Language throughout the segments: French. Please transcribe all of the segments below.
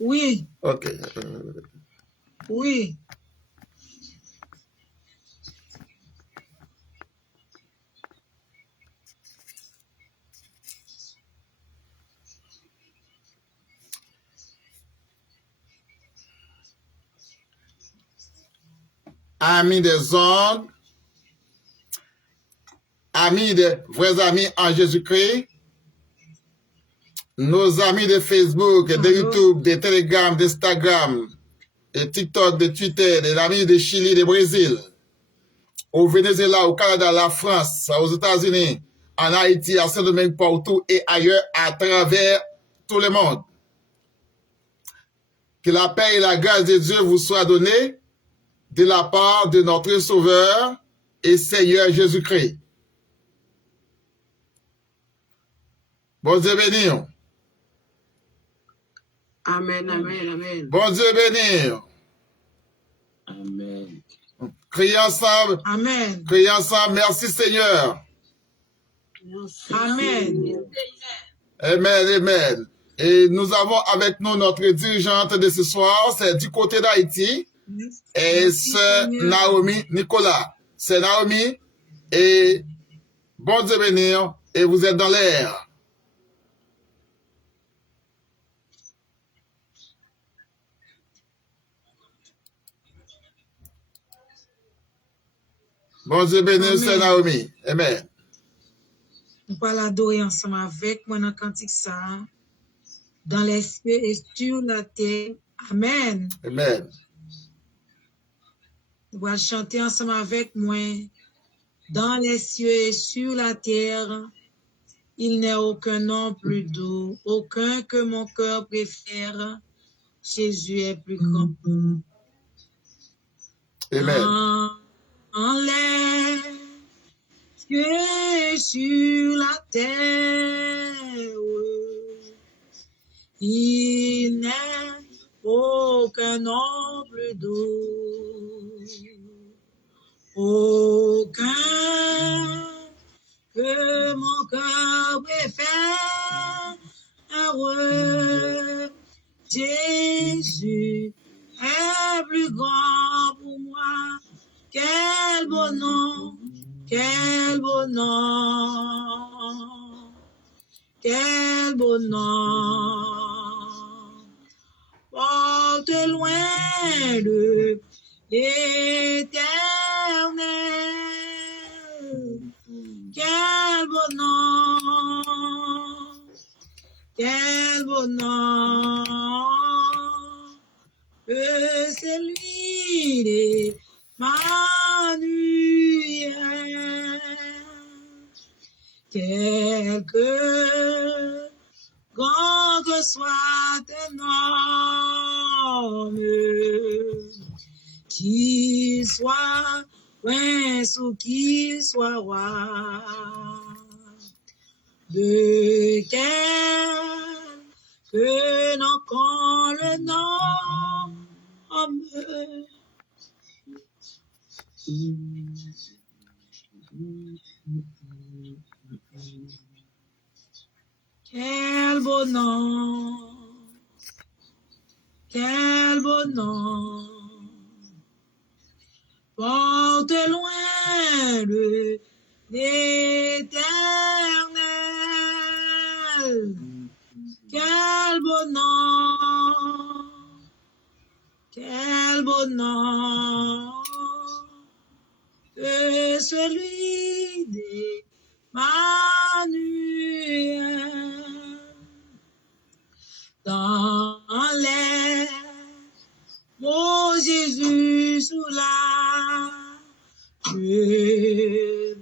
Oui. Ok. Oui. Amis des ondes, amis des vrais amis en Jésus-Christ, nos amis de Facebook, de YouTube, de Telegram, d'Instagram, de TikTok, de Twitter, des amis de Chili, de Brésil, au Venezuela, au Canada, la France, aux États-Unis, en Haïti, à Saint-Domingue, partout et ailleurs, à travers tout le monde. Que la paix et la grâce de Dieu vous soient données de la part de notre Sauveur et Seigneur Jésus-Christ. Bon Dieu béni. Amen, amen, amen. Bon Dieu béni. Amen. Criez ensemble. Amen. Criez ensemble. Merci Seigneur. Amen. Amen, amen. Et nous avons avec nous notre dirigeante de ce soir, c'est du côté d'Haïti, et c'est Naomi Nicolas. C'est Naomi, et bon Dieu bénir, et vous êtes dans l'air. Bon Dieu bénir, c'est Naomi. Amen. Nous allons adorer ensemble avec moi dans le cantique ça, dans les cieux et sur la terre. Amen. Amen. Nous allons chanter ensemble avec moi. Dans les cieux et sur la terre, il n'est aucun nom plus doux, aucun que mon cœur préfère. Jésus est plus grand. Amen. Dans les cieux et sur la terre, il n'est aucun nom plus doux, aucun que mon cœur préfère. Jésus est plus grand pour moi. Quel beau nom, quel beau nom, quel beau nom. Porte loin de l'Éternel. Quel beau nom, quel beau nom. Celui d'Emmanuel. Quelque grand que soit un homme, qu'il soit prince ou qu'il soit roi, de quelque nom qu'on le nomme, quel beau nom, quel beau nom, porte loin de l'Éternel. Quel beau nom, quel beau nom, que celui d'Emmanuel. Dans l'air, mon Jésus sous la pluie,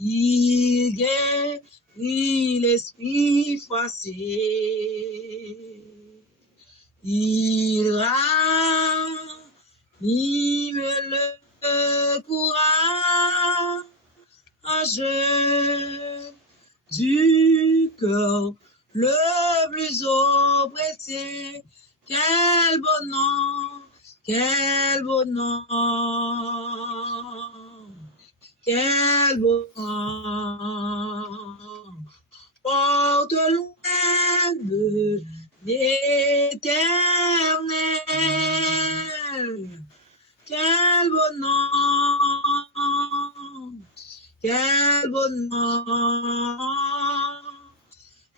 il guérit l'esprit froissé. Il ranime le courage du cœur le plus oppressé. Quel beau nom, quel beau nom, quel beau nom. Porte loin de l'Éternel. bonheur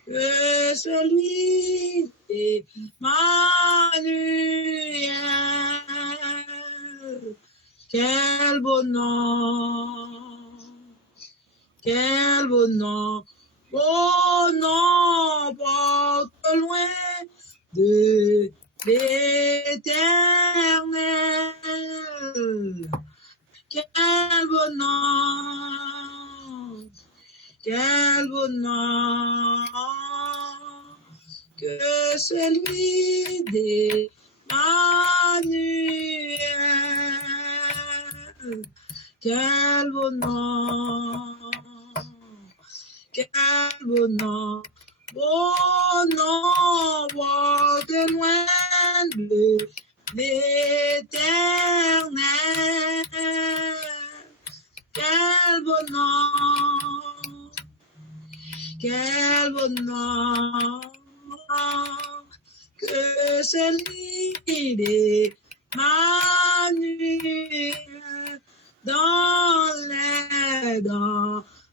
que celui d'Emmanuel. Quel bonheur, quel bonheur, bonheur porte loin de l'Éternel. Quel bonheur, quel bonheur que celui d'Emmanuel. Quel bonheur, quel bonheur, bonheur porte loin de l'Éternel. Quel bonheur, quel bonheur que celui d'Emmanuel dans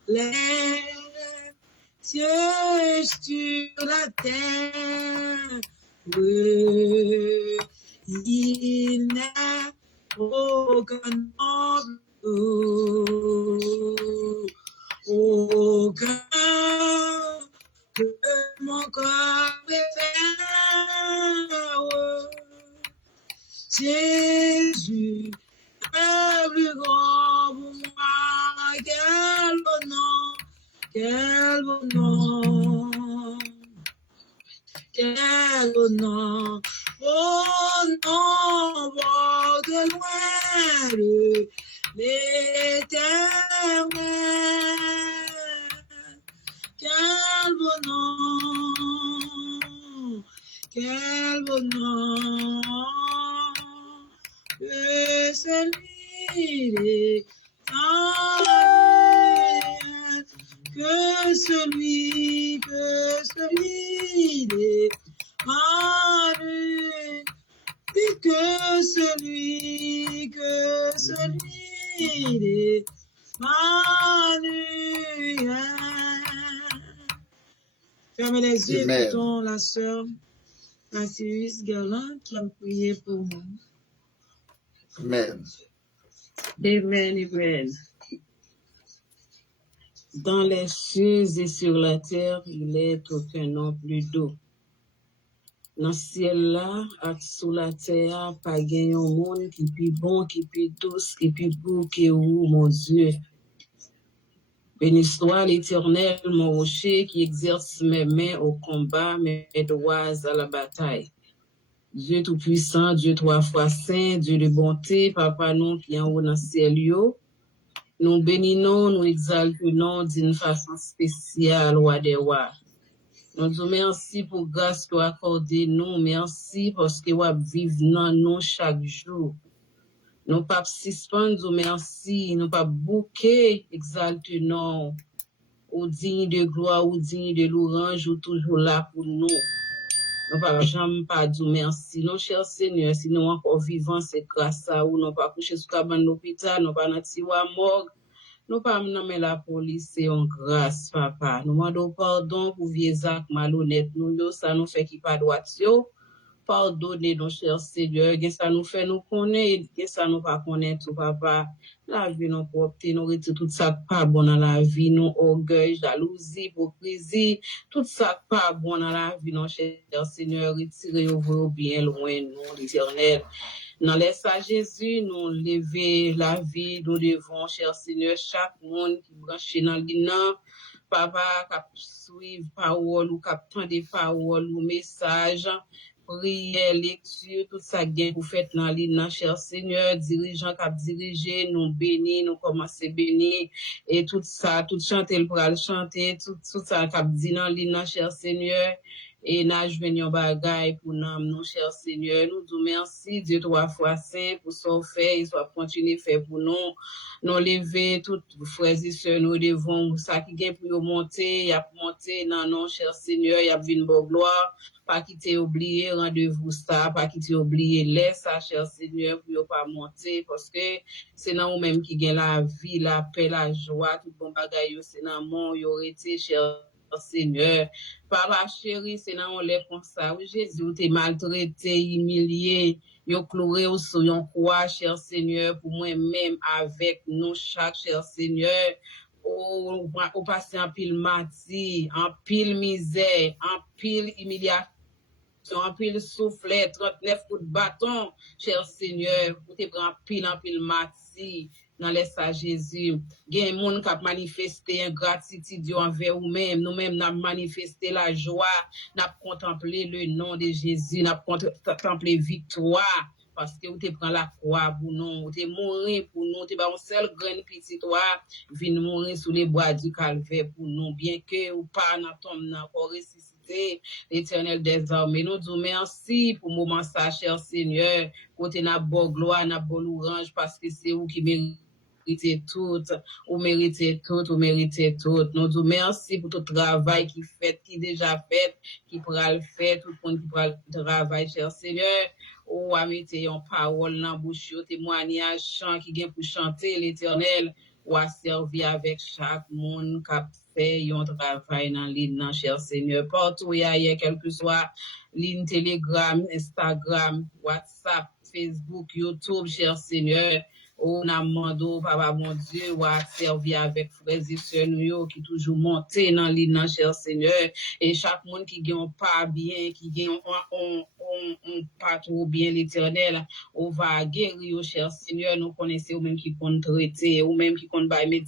les cieux sur la terre. Il n'est aucun homme, aucun que mon corps préfère. Jésus est plus grand pour moi. Quel bonheur, quel bonheur, quel bonheur. Oh non, porte loin de l'Éternel. Quel bonheur, quel bonheur que celui d'Emmanuel, que celui d'Emmanuel, que celui d'Emmanuel. Fermez les yeux, écoutons la sœur Matthias Garland qui a prié pour moi. Amen. Amen, amen. Dans les cieux et sur la terre, il est aucun nom plus doux. Dans le ciel là, et sous la terre, pas gagne un monde qui plus bon, qui plus douce, qui plus beau que vous, mon Dieu. Béni soit l'Éternel, mon rocher, qui exerce mes mains au combat, mes doigts à la bataille. Dieu tout-puissant, Dieu trois fois saint, Dieu de bonté, Papa nous qui en haut dans le ciel, nous bénissons, nous exaltons d'une façon spéciale, roi des rois. Nous disons merci pour grâce que vous accordez nous, merci parce que vous vivez dans nous chaque jour. Nous pas suspendre, merci, nous pas bouquer, exaltons, au digne de gloire, au digne de louange, ou toujours là pour nous. Nous pas jamais pas dire merci. Nous, cher Seigneur, si nous encore vivants, c'est grâce à vous. Nous pas couché sous cabane d'hôpital, nous pas dans tiroir morgue. Nous pas nommer la police, c'est en grâce, papa. Nous demandons pardon pour vieux actes malhonnêtes. Nous, ça nous fait qui pas droit, pardonnez nos chers Seigneur, que ça nous fait nous connaître, que ça nous pas connaître, papa. La vie nous propre, nous retire tout ça pas bon dans la vie, nous orgueil, jalousie, hypocrisie, tout ça pas bon dans la vie, nos chers Seigneur, retirez-vous bien loin, nous, l'Éternel. Dans l'Est à Jésus, nous lever la vie, nous devons, cher Seigneur, chaque monde qui branche dans l'île, papa, qui suivre parole ou qui attend des paroles ou messages, prière, lecture, tout ça gain pour faire dans l'île, cher Seigneur, dirigeant qui a dirigé, nous bénis, nous commencer bénir, et tout ça, tout chanter, pour le chanter, tout ça qui a dit dans l'île, cher Seigneur, et n'a joué yon bagay pour nous, cher Seigneur. Nous disons merci, Dieu 3 fois saint, pour son fait, il soit continué faire pour nous. Nous lever toutes frères et sœurs, nous devons, ça qui vient pour monter, y a monté, non, cher Seigneur, y a une bonne gloire. Pas quitter oublier rendez-vous ça, pas quitter oublier laisse ça, cher Seigneur, pour pas monter, parce que c'est dans vous-même qui gagne la vie, la paix, la joie, tout bon bagay, c'est dans mon, y aurait été, cher Seigneur. Papa chéri, c'est dans on les comme ça. Oui, Jésus, t'es maltraité, humilié, yo cloué au sous yon croix, cher Seigneur, pour moi-même, avec nous, chaque cher Seigneur. Ou passer en pile mati, en pile misère, en pile humiliation, en pile soufflet, 39 coups de bâton, cher Seigneur, pour te prendre en pile mati, dans l'espace Jésus. Il y a un monde qui a manifesté ingratitude envers nous-mêmes, nous-mêmes, nous avons manifesté la joie, nous avons contemplé le nom de Jésus, nous avons contemplé victoire. Parce que vous te prend la croix pour nous, vous te mourir pour nous, te pas un seul grain petit toi, vient mourir sous les bois du calvaire pour nous, bien que ou pas dans tombe nan pour ressusciter l'Éternel des armées. Nous disons merci pour moment ça, cher Seigneur, côté na bonne gloire, na bonne louange, parce que c'est vous qui méritez tout, vous méritez tout, vous méritez tout. Nous disons merci pour tout le travail qui fait, qui déjà fait, qui pourra le faire, tout le monde qui pourra le travail, cher Seigneur. Ou a mis yon parole dans bouche, témoignage, chant qui vient pour chanter l'Éternel, ou a servi avec chaque monde qui a fait yon travail dans l'île, cher Seigneur. Partout, il y a quel que soit ligne Telegram, Instagram, WhatsApp, Facebook, YouTube, cher Seigneur. On a demandé, papa mon Dieu, ou a servi avec frères et sœurs nous qui toujours monté dans l'île, cher Seigneur. Et chaque monde qui gagne pas bien, qui gagne on pas trop bien l'Éternel, on va guérir, cher Seigneur. Nous connaissons ou même qui compte traiter, ou même qui compte bailler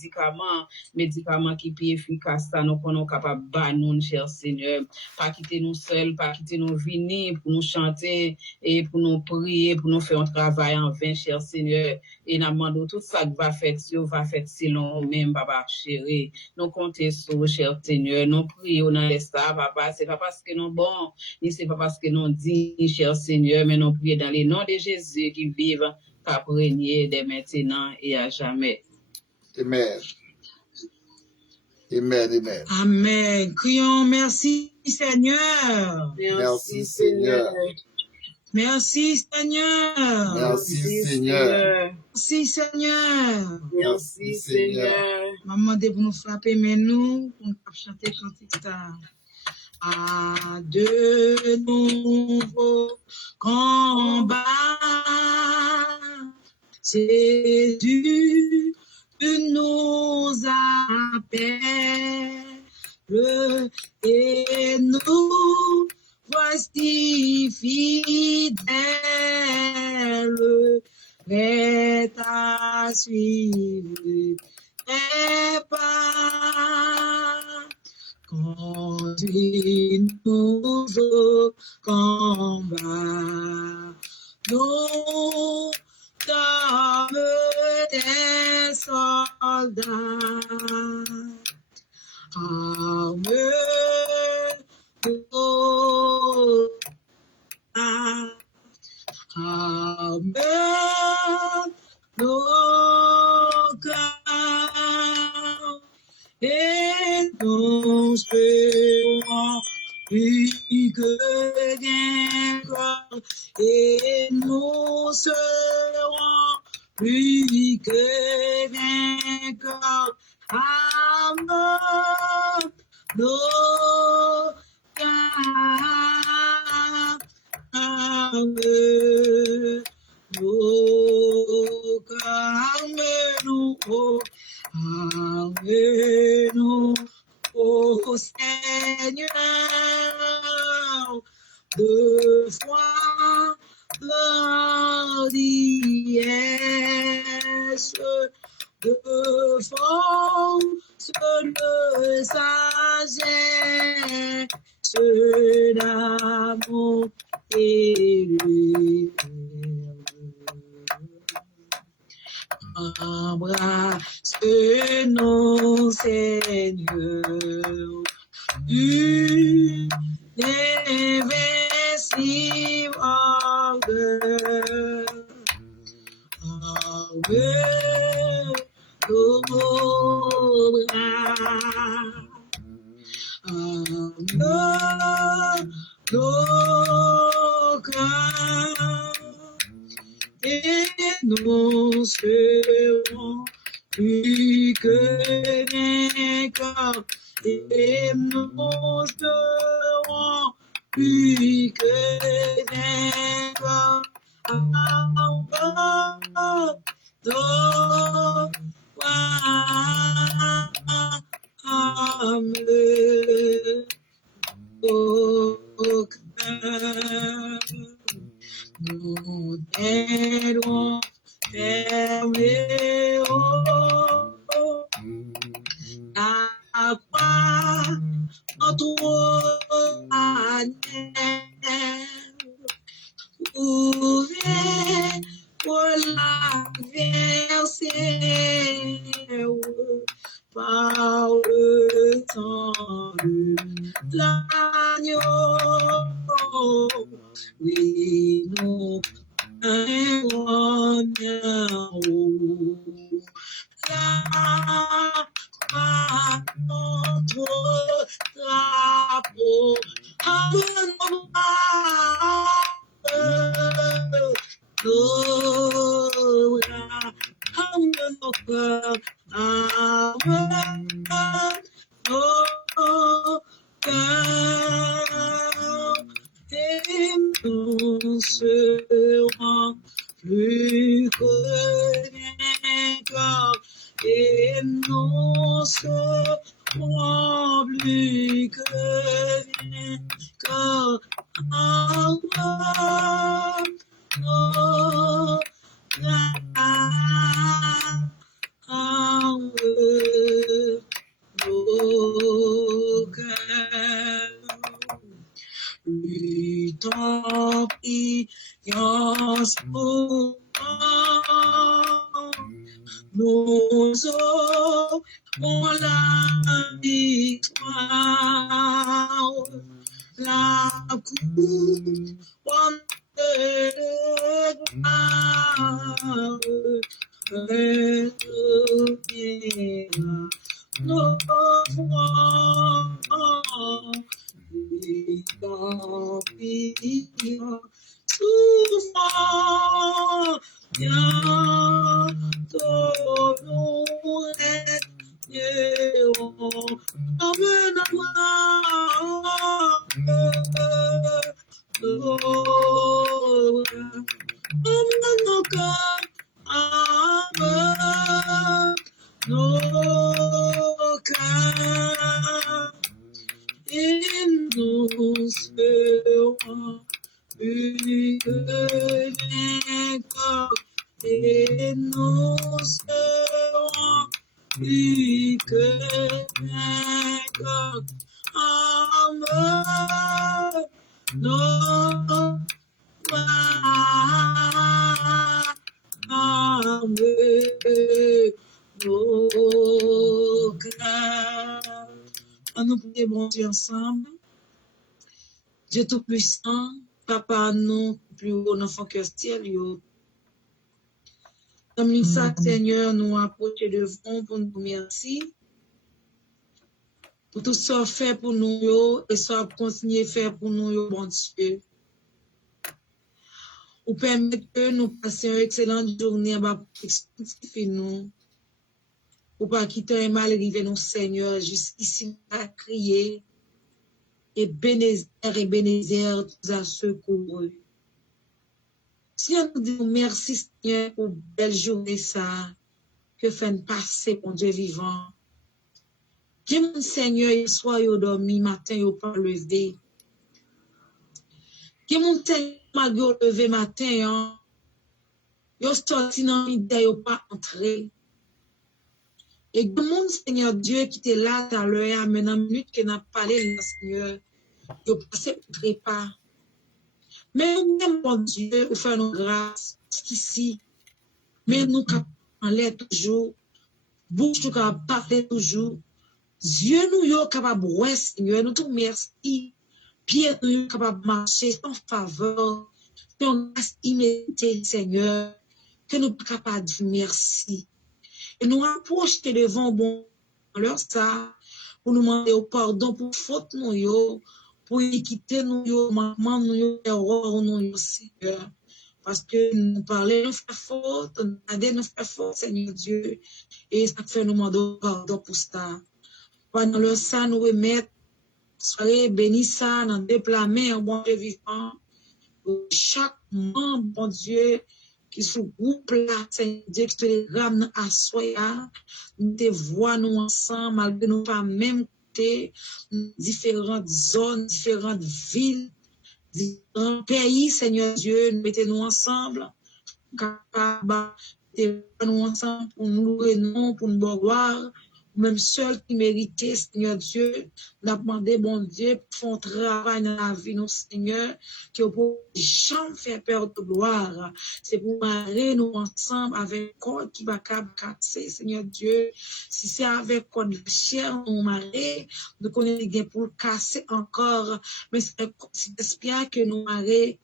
médicaments qui plus efficace, ça nous sommes capables de nous, cher Seigneur. Pas quitter nous seuls, pas quitter nous venir pour nous chanter et pour nous prier, pour nous faire un travail en vain, cher Seigneur. Et nous demandons tout ça qui va faire selon nous-mêmes, papa chéri. Nous comptons sur, cher Seigneur. Nous prions dans les ça, papa. C'est pas parce que nous bon, ni c'est pas parce que nous dit, cher Seigneur, mais nous prions dans le nom de Jésus qui vive, qui régner dès maintenant et à jamais. Amen. Amen, amen. Amen. Crions merci, Seigneur. Merci, Seigneur. Merci, Seigneur. Merci, Seigneur. Merci, Seigneur. Merci, Seigneur. Maman, de pour nous frapper, mais nous, pour nous chanter cantique ça. À de nouveaux combats, Jésus nous appelle et nous voici fidèles, prêts à suivre tes pas. Conduis-nous au combat, nous sommes des soldats, arme-nous, nos cœurs, et nous serons plus que vainqueurs, et nous serons plus que vainqueurs. Amen. Nos cœurs, amen. Nos cœurs, amène-nous, ô Seigneur, de foi, gentillesse, de force, de sagesse, d'amour et de embrasse-nous, Seigneur, unissons plus que vainqueur. Au cœur, nous t'aidons fermer la croix, notre année, ouvert pour la verser par le temps de l'agneau. Oui, nous allons la notre drapeau, nos cœurs, nos cœurs, et nous serons plus que vainqueurs, et nous serons plus que vainqueurs. Lui tant priance pour nous aurons la victoire, la couronne de gloire redeviendra notre souffrant, bientôt nous régnerons comme la nos cœurs, nos cœurs, et nous serons plus que vainqueurs, et nous serons plus que vainqueurs. Amen. Non. Amen. Nos cœurs. On nous prie, bon Dieu, ensemble. Dieu Tout-Puissant, Papa, nous, plus haut, enfant cœur ciel, yo. Comme nous ça, Seigneur, nous approcher devant pour nous remercier. Pour tout ça fait pour nous, yo, et ça continuer à faire pour nous, yo, bon Dieu. Ou permettre que nous passions une excellente journée à ma protection et nous. Ou pas quitter un mal arrivé, nous, Seigneur, jusqu'ici, à crier. Et Bénézer nous a secourus. Seigneur, nous disons merci, Seigneur, pour belle journée, ça, que fait passer, mon Dieu vivant. Dieu, mon Seigneur, il soit yo dormi, matin, yo pas levé. Dieu, mon Seigneur, malgré yo levé matin, yo sorti dans l'idée, yo pas entré. Et que mon Seigneur Dieu qui était là tout à l'heure, mais dans la minute que n'a parlé, Seigneur, yo passé pas. Mais nous, mon Dieu, nous faisons grâce ici. Mais nous, en l'air toujours, bouche nous capable parler toujours. Dieu nous yo capable ouais, Seigneur, nous te merci. Pied nous capable marcher sans faveur, sans grâce immédiate, Seigneur, que nous pas capable de dire merci. Et nous approcher devant bon leur ça pour nous demander pardon pour faute nous yo, pour quitter nous yo, maman nous yo, erreur nous yo, Seigneur. Parce que nous parler nous faire faute, nous aider nous faire faute, Seigneur Dieu, et ça fait nous demander pardon pour ça. Pendant le ça nous remettre soyez bénis ça dans deux plats mains, bon Dieu vivant. Chaque membre, bon Dieu, qui sous groupe là, Seigneur, qui te les ramène à soi, nous te voix nous ensemble, malgré nous pas même côté, différentes zones, différentes villes, différents pays, Seigneur Dieu, nous mettez-nous ensemble, capables de nous ensemble pour nous louer, non, pour nous boire, même seul qui méritait, Seigneur Dieu, nous demandé, bon Dieu, pour faire un travail dans la vie, nos Seigneur, qui pour jamais faire perdre de gloire. C'est pour marrer nous ensemble avec quoi qui va casser, Seigneur Dieu. Si c'est avec quoi de chair, nous marrer, nous connaissons pour casser encore, mais c'est j'espère que nous marrer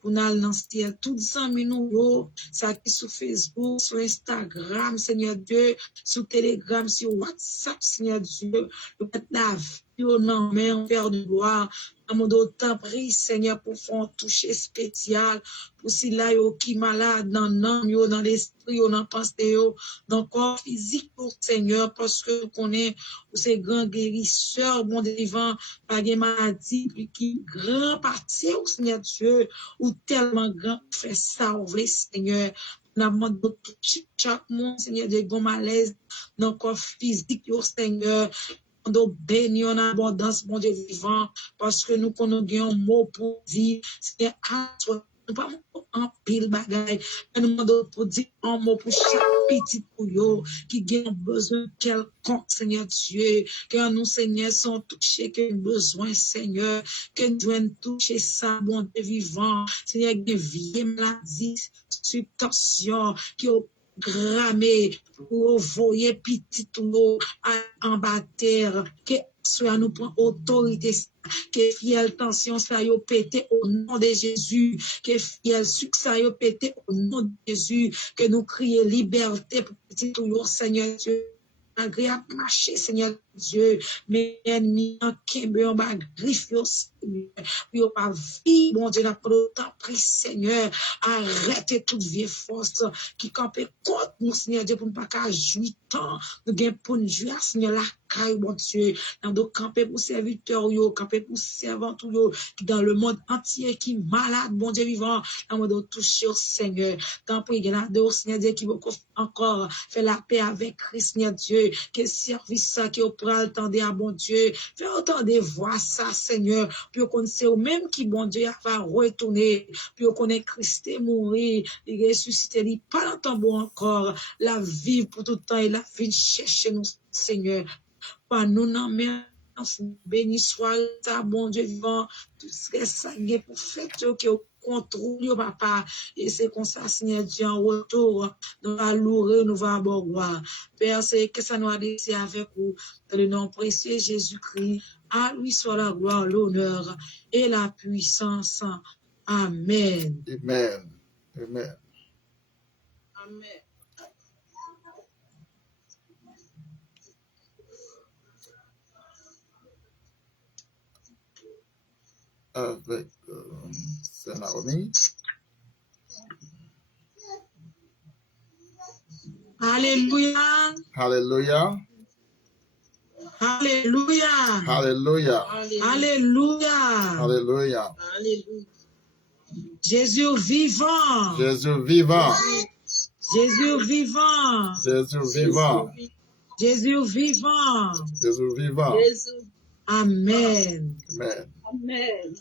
pour nous lancer tout ça, nous, ça qui sur Facebook, sur Instagram, Seigneur Dieu, sur Telegram, sur WhatsApp, Seigneur Dieu, nous mettre la vie au nom, mais en faire de gloire. Nous d'autant prie, Seigneur, pour faire un toucher spécial, pour si là, yo qui malade dans l'âme, yo dans l'esprit, yo dans la pensée, yo dans le corps physique, Seigneur, parce que nous connaissons, ces grands guérisseurs, bon vivant, pas de maladie, puis qui grand parti, Seigneur Dieu, ou tellement grand, fait ça, on veut, Seigneur. Nous demandons de toucher chaque monde, Seigneur, de bon malaise dans le corps physique, Seigneur. Nous bénis en abondance, mon Dieu vivant, parce que nous connaissons un mot pour dire, c'est à toi. Nous pas en pile bagaille, mais nous demandons pour dire un mot pour chaque petit pouillot qui a besoin quelconque, Seigneur Dieu, que nous, Seigneur, sont touchés, que nous besoin, Seigneur, que nous devons toucher ça, mon Dieu vivant, Seigneur, que vieille maladie, subtension, qui gramé pour voyer petit tout en bâtère, que soit nous prend autorité, que fiel tension ça yo pété au nom de Jésus, que fiel succès yo pété au nom de Jésus, que nous crions liberté pour petit tout Seigneur Dieu. Malgré à marcher, Seigneur Dieu, mes ennemis en kembe, en bas griffe, Seigneur, yo pas vie, mon Dieu, n'a pas autant pris, Seigneur, arrêtez toute vieille force qui campait contre nous, Seigneur Dieu, pour ne pas qu'à jouir tant, nous gagnons pour nous jouir, Seigneur, la caille, mon Dieu, nous camper pour serviteurs, yo, camper pour servants, yo, qui dans le monde entier, qui malade, mon Dieu vivant, nous devons toucher au Seigneur, tant pour y gagner, Seigneur Dieu, qui va encore faire la paix avec Christ, Seigneur Dieu, que service ça qui pourra attendre à bon Dieu, faire autant de voix ça, Seigneur, puis qu'on sait au même qui bon Dieu va retourner, puis qu'on est Christ mourir, il ressuscité, il pas longtemps bon encore, la vie pour tout le temps, et la vie chercher nous, Seigneur, pas nous non mais béni soit ta bon Dieu vivant, tout ce que ça y est pour faire que contrôle, papa, et c'est comme ça, Seigneur Dieu, en retour, nous allons louer, nous allons avoir. Père, c'est que ça nous a laissé avec vous, dans le nom précieux Jésus-Christ. À lui soit la gloire, l'honneur et la puissance. Amen. Amen. Amen. Amen. Avec Saint Naomi. Alléluia. Alléluia. Alléluia. Alléluia. Alléluia. Alléluia. Jésus vivant. Jésus vivant. Jésus vivant. Jésus vivant. Jésus vivant. Jésus vivant. Amen. Amen. Amen.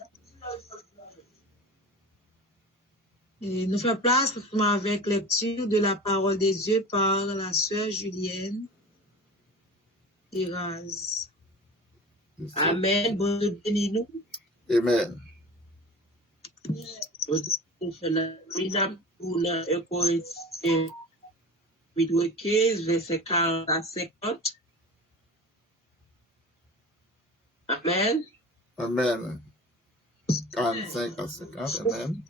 Et nous faisons place avec lecture de la parole de Dieu par la sœur Julienne Iraz. Amen. Bon Dieu bénis nous. Amen. On fait la prière pour le Corinthiens 8:15, verset 40 à 50. Amen. Amen. 45 à 50. Amen.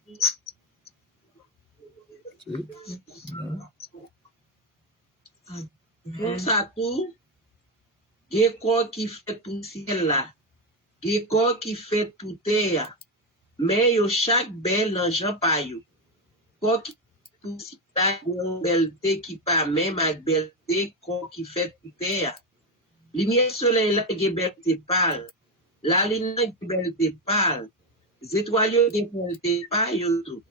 Pour ça tout, il y a corps qui fait pour ciel là, il y a corps qui fait pour terre, mais yo chaque belle en pa yo. Corps qui pour ciel là, une belleté qui pas même avec belleté corps qui fait pour terre. Lumière soleil là, il y a belleté pâle. La ligne qui belte pâle. Zétoile yo gen belte pa yo tout.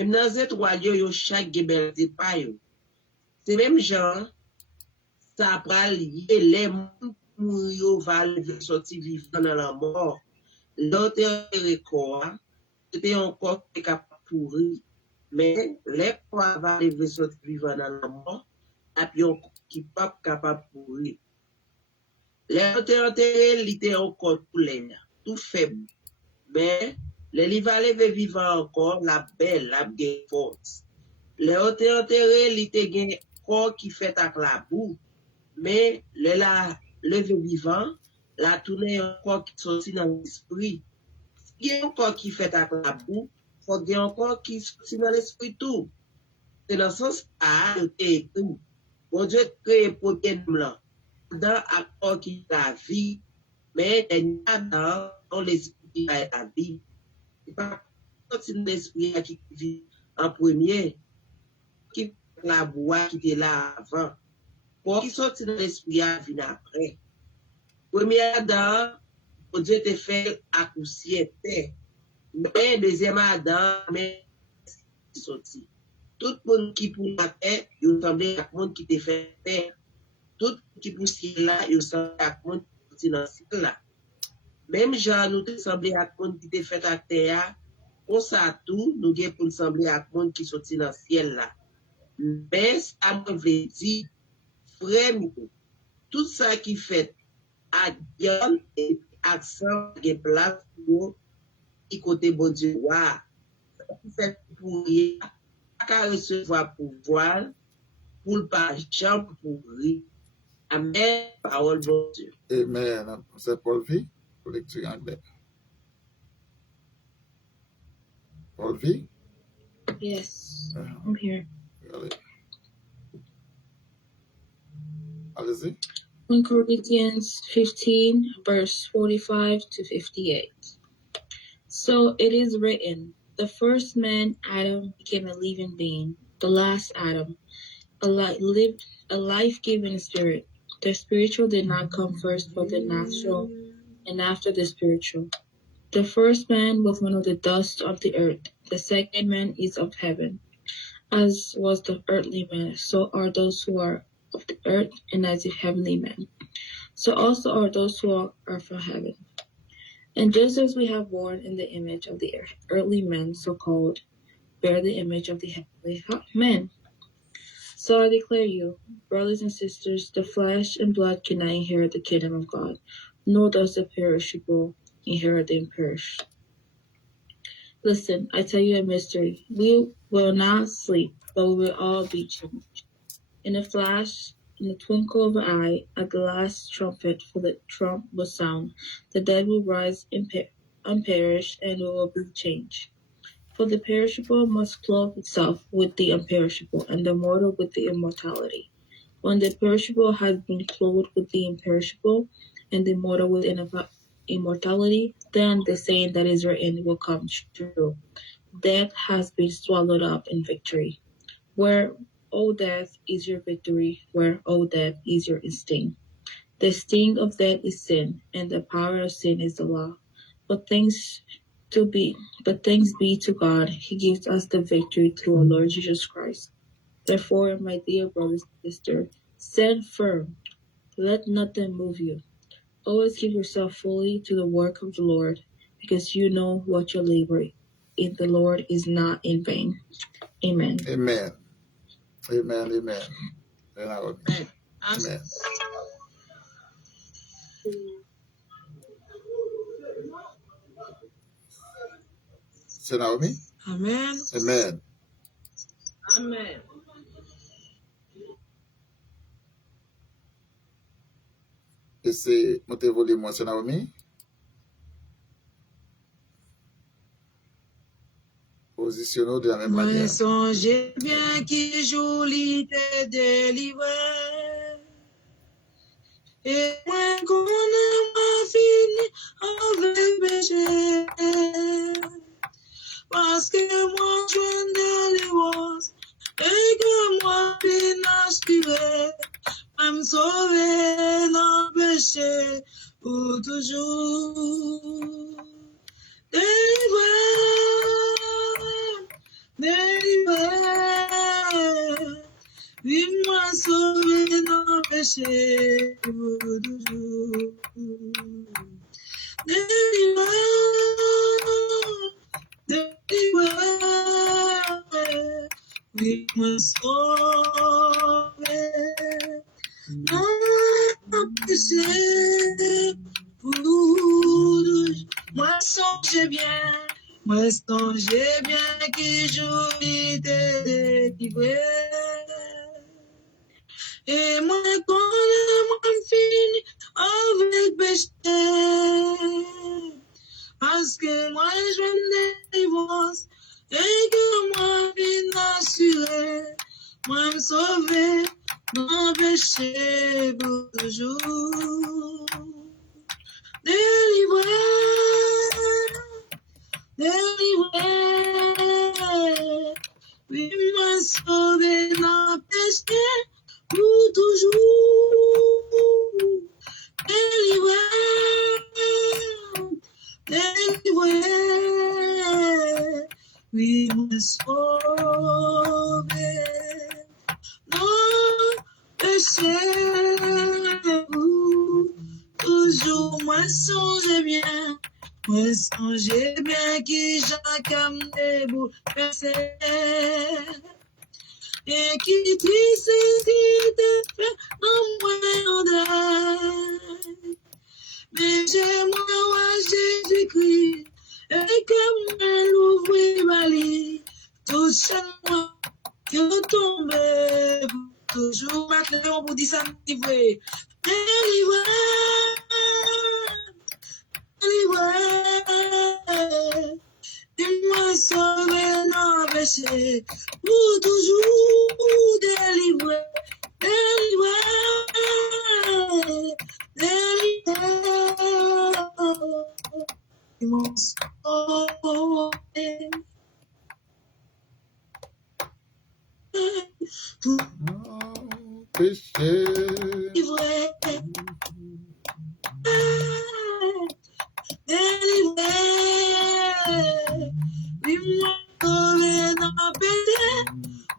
Même dans zétoile yo chaque gen belte pa yo. C'est même genre ça pral lié les moun yo va lever sorti vivant dans la mort. L'autre corps c'était un corps qui est capable pourrir. Mais les corps va lever sorti vivant dans la mort. Et puis on qui pas capable pourrir. Les enterrés, il était encore tout laid, tout faible. Mais les va lever vivant encore, la belle, la bien forte. Les enterrés, il était corps qui fait avec la boue. Mais la lever vivant, la tourner encore qui sortit dans l'esprit. Il y a encore qui fait avec la boue, il faut qu'il y ait encore qui sortit dans l'esprit tout. C'est dans ce sens à écrit. Bon Dieu crée pour là. Dans accord qui la vie, mais il y a dans l'esprit qui a la vie. C'est pas l'esprit qui vit en premier, qui la bois qui était là avant. Pour qui sortit dans l'esprit à vie après. Premier Adam, bon Dieu te fait à poussière terre. Mais deuxième Adam, mais sorti. Tout le monde qui pour la terre, il semblait à monde qui te fait terre. Tout qui poussière là, il semblait à monde qui dans ce là. Même genre, nous te semblait à monde qui te fait à terre, on ça tout, nous avons pour sembler à monde qui sorti dans le ciel là. Mais ça me veut dire, frère, tout ça qui fait à Dieu et accent de place pour qui côté bon Dieu, ça qui fait pour rien, pas recevoir pouvoir, pour le pas jamais pourrir. Amen, parole bon Dieu. Amen. C'est Paul V, pour lecture anglais. Paul V? Yes, I'm here. Allez-y. 1 Corinthians 15, verse 45 to 58. So it is written, the first man, Adam, became a living being. The last Adam, a life-giving spirit. The spiritual did not come first, but the natural, and after the spiritual. The first man was one of the dust of the earth. The second man is of heaven. As was the earthly man, so are those who are of the earth, and as the heavenly man. So also are those who are from heaven. And just as we have borne in the image of the earthly men, so-called, bear the image of the heavenly men. So I declare you, brothers and sisters, the flesh and blood cannot inherit the kingdom of God, nor does the perishable inherit the imperishable. Listen, I tell you a mystery. We will not sleep, but we will all be changed. In a flash, in the twinkle of an eye, at the last trumpet, for the trump will sound, the dead will rise unperished, and we will be changed. For the perishable must clothe itself with the imperishable, and the mortal with the immortality. When the perishable has been clothed with the imperishable, and the mortal with immortality, then the saying that is written will come true. Death has been swallowed up in victory. Where, O death, is your victory? Where, O death, is your sting? The sting of death is sin, and the power of sin is the law. But thanks be to God, He gives us the victory through our Lord Jesus Christ. Therefore, my dear brothers and sisters, stand firm. Let nothing move you. Always give yourself fully to the work of the Lord, because you know what your labor in the Lord is not in vain. Amen. Amen. Amen. Amen. Amen. Amen. C'est Naomi? Amen. Amen. Amen. Et c'est montez volume, c'est Naomi? Positionnons de la même Moi manière. songez bien qui joli te délivré. Et moi connais ma fini avec péché. Parce que moi je ne délivrance et que moi bin aspiré. À me sauver dans le péché pour toujours. péché pour toujours. Délivre, oui, moi sauvé. Non, péché pour toujours. Moi songe bien que j'oublie de délivrer. Et moi, quand moi fini avec péché, parce que moi, je me délivrance, et que moi, vine assuré, moi, me sauver, mon péché pour toujours. Délivrer, oui, moi, sauver, mon péché pour toujours. Délivrer, oui, me sauver. Non, péché, toujours, moi songe bien que chacun me bouleversé. Et qui puisse te faire en moi. Mais j'aimerais à Jésus-Christ et que moi l'ouvrir ma lit. Tout chaque mois que tombe toujours maintenant pour dire ça délivrer. Dis-moi sauver nos péchés pour toujours délivrer. Dis-moi sauver. Péché.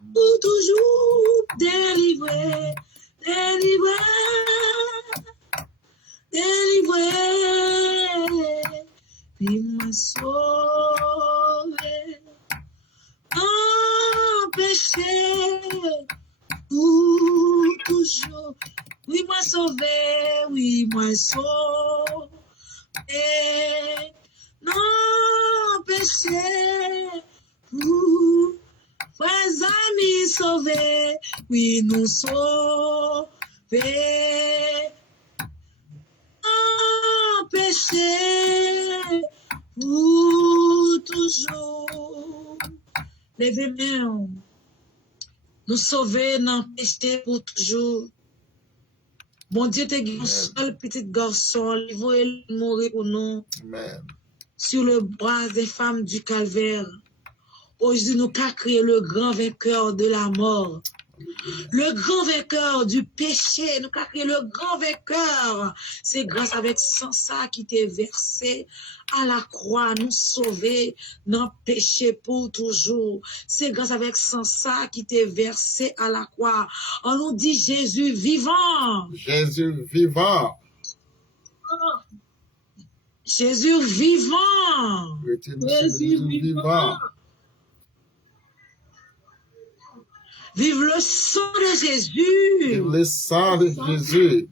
Pour toujours délivrer. Puis me sauver. Péché pour toujours. Oui, moi sauver, oui, moi sauver. Non, péché pour frères amis sauvés, oui, nous sauver. Non, péché pour toujours. Levez-moi. Nous sauver dans péché pour toujours. Bon Dieu, t'es un seul petit garçon, il va mourir pour nous. Amen. Sur le bras des femmes du calvaire. Aujourd'hui, nous avons créé le grand vainqueur de la mort. Le grand vainqueur du péché. Nous avons créé le grand vainqueur. C'est grâce avec sang ça qui t'est versé à la croix, nous sauver dans le péché pour toujours. C'est grâce avec sang ça qui t'est versé à la croix. On nous dit Jésus vivant. Jésus vivant. Jésus vivant. Jésus vivant. Vive le sang de Jésus. Vive le sang de Jésus.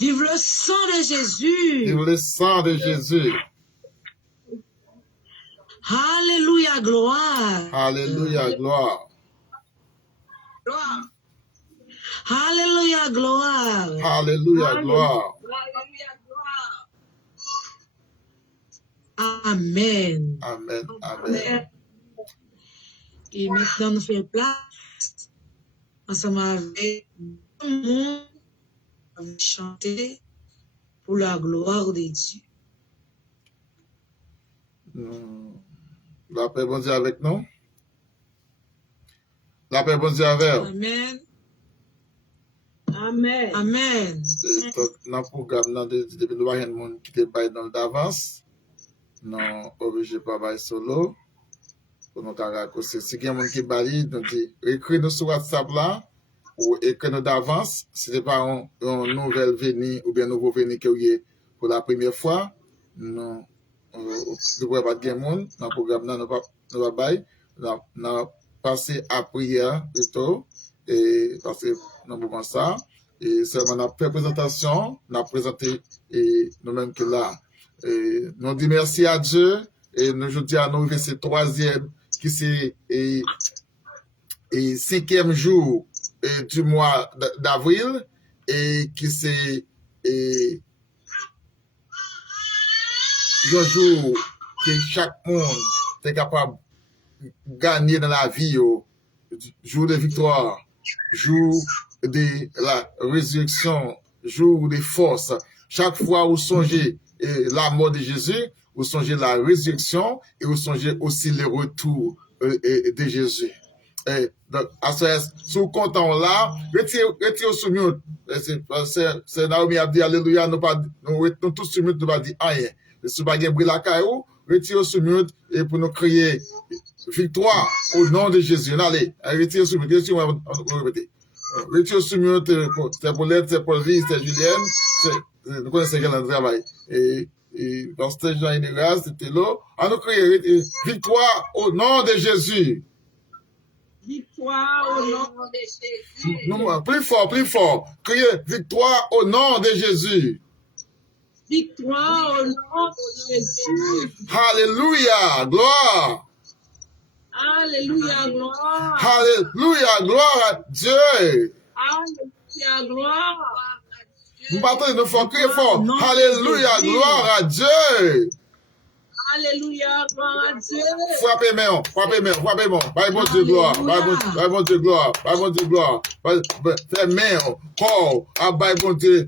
Vive le sang de Jésus. Vive le sang de Jésus. Alléluia, gloire. Alléluia, gloire. Alléluia, gloire. Alléluia, gloire. Amen. Amen, amen. Et maintenant, nous faisons place ensemble avec tout le monde à chanter pour la gloire de Dieu. La paix, bon Dieu, avec nous. La paix, bon Dieu, avec nous. Amen. Amen. Amen. Dans le programme, depuis nous avons un monde qui te baille dans d'avance. Non, obligé pas bailler solo. Pour nous raccourcir. Si il y a un monde qui baille, nous dit, écris-nous sur WhatsApp là. et que nous d'avance, ce n'est pas un nouvel venu ou bien nouveau venu que vous avez pour la première fois. Nous ne pouvons pas de monde dans le programme, nous ne pas passer à prière plutôt, et parce que nous avons ça. Et seulement on a fait présentation, on a présenté nous-mêmes que là. Et nous disons merci à Dieu et nous disons à nous c'est troisième qui c'est et 5e jour du mois d'avril et qui c'est un jour que chaque monde est capable de gagner dans la vie, jour de victoire, jour de la résurrection, jour de force. Chaque fois où songez la mort de Jésus, vous songez la résurrection et vous songez aussi le retour de Jésus. Donc, si vous comptez là, retirez sur mute. C'est Naomi a dit Alléluia, nous tous sur mute, nous ne pas dire rien. Si vous n'avez pas de la caillou, retirez sur mute et pour nous crier victoire au nom de Jésus. Allez, retirez sur mute, retirez sur mute, c'est Paulette, c'est Paul Vie, c'est Julienne, nous connaissons quel travail. Et Pasteur Jean Inégas, c'était là. On nous crier victoire au nom de Jésus. Victoire au nom de Jésus. Plus fort. Criez victoire au nom de Jésus. Victoire au nom de Jésus. Alléluia, gloire. Alléluia, gloire. Alléluia, gloire à Dieu. Alléluia, gloire à Dieu. Nous battons, nous faut crier fort. Alléluia, gloire à Dieu. Alléluia, gloire à Dieu. Frappez main. Bye bon Dieu gloire. Bye bon Dieu gloire. Fais main, corps, à bye bon Dieu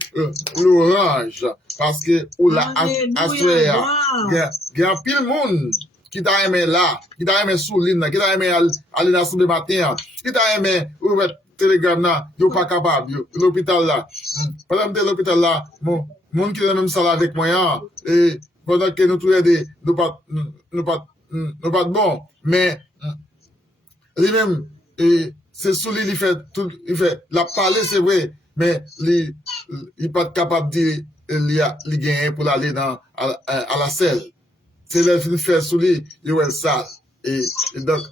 l'orange. Parce que, ou la assoya. Il y a pile monde qui t'a aimé là, qui t'a aimé sous l'île, qui t'a aimé aller dans le matin, qui t'a aimé ouvrir télégramme là, yo pas capable, l'hôpital là. Pendant que l'hôpital là, monde qui est dans même salle avec moi, et pendant que nous tous les nous pas de bon, mais lui-même, c'est sous lui, il fait la parler, c'est vrai, mais il pas capable de dire, il gagne pour aller à la selle. C'est le film fait sous lui, il est sale. Et donc,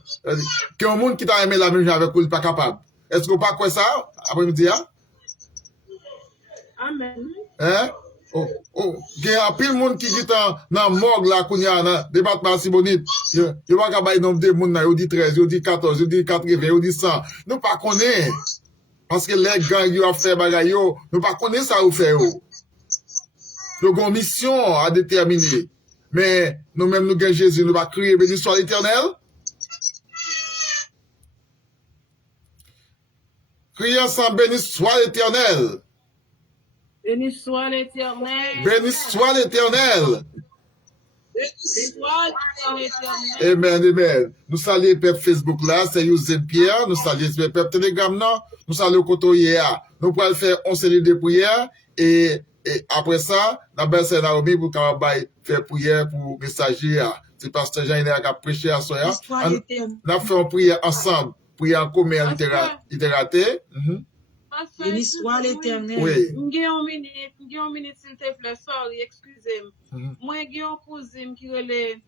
qu'un monde qui t'a aimé la même chose avec lui, il pas capable. Est-ce qu'on pas quoi ça, après-midi, hein? Amen. Hein? Il y a pile monde qui est dans la morgue là, qu'on y a dans le département Sibonite. Il n'y a pas qu'à bailler nombre de monde là, il dit 13, il dit 14, il dit 80, il dit 100. Nous pas connaît. Parce que les gangs, ils ont fait bagaille, nous pas connaît ça ou fait. Nous avons une mission à déterminer. Mais nous-mêmes, nous gagnons Jésus, nous va crier béni soit l'Éternel. Criez ensemble, béni soit l'Éternel. Béni soit l'Éternel. Béni soit l'Éternel. Béni soit l'Éternel. Amen. Nous saluons Pep Facebook là, c'est Youssef Pierre. Nous saluons Pep Telegram là. Nous saluons Kotoyea. Nous pourrons faire 11 séries de prières et après ça, nous avons Naomi pour faire prière pour messager. C'est Pasteur Jean qui a prêché à Soya. Nous avons fait une prière ensemble, prière en commun littératé. Béni soit l'Éternel. Oui. J'ai une minute, s'il te plaît, sorry, excusez-moi. Moi, j'ai un cousin qui relève,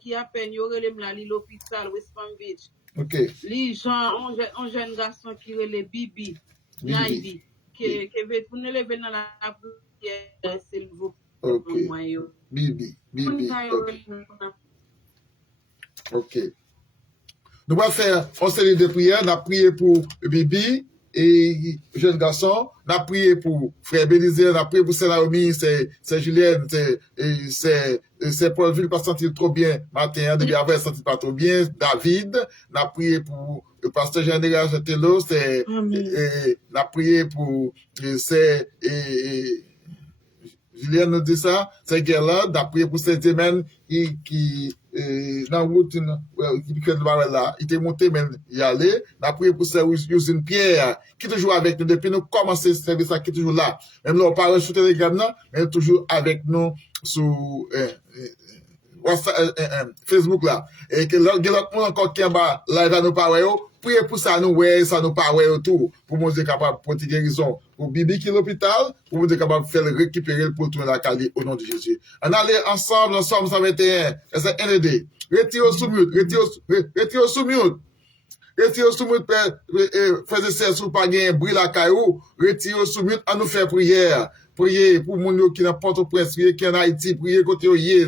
qui appelle, il relève l'hôpital West Palm Beach. Ok. Les gens, un jeune garçon qui relève Bibi, Naibi, qui veut pour nous lever dans la prière, s'il vous plaît. Ok. Bibi. Ok. Nous allons faire une série de prières. Nous allons prier pour Bibi et jeune garçon. Nous allons prier pour Frère Bélizier. Nous allons prier pour Naomi, c'est Julienne, c'est Paul Ville, pas sentir trop bien matin, depuis après, sentir pas trop bien. David. Nous allons prier pour le pasteur Jean Dégage Tello. Nous allons prier pour Julienne nous dit ça, c'est Guerlain, d'après pour cette semaine, qui dans route, qui là, il était monté, mais il allait, d'après pour ça, Youssef Pierre, qui est toujours avec nous, depuis nous commencer ce service, qui est toujours là. Même là, on parle sur Telegram, mais toujours avec nous sur Facebook là. Et que l'autre monde encore qui est en bas, live à nous parler, priez pour ça, nous, ouais, ça nous pas, ouais, autour, pour nous être capable de porter guérison. Pour Bibi qui est l'hôpital, pour nous être capable de faire récupérer le poteau la Cali au nom de Jésus. On allait ensemble, en Somme 121, verset 1 et 2. Retirez au sous-mute, retirez au sous-mute. Retirez au sous-mute, frères et sœurs, si vous pas gagné bruit la caillou, retirez au sous-mute, à nous faire prière. Priez pour mon qui n'a pas de presse, priez qui en Haïti, priez côté oyer,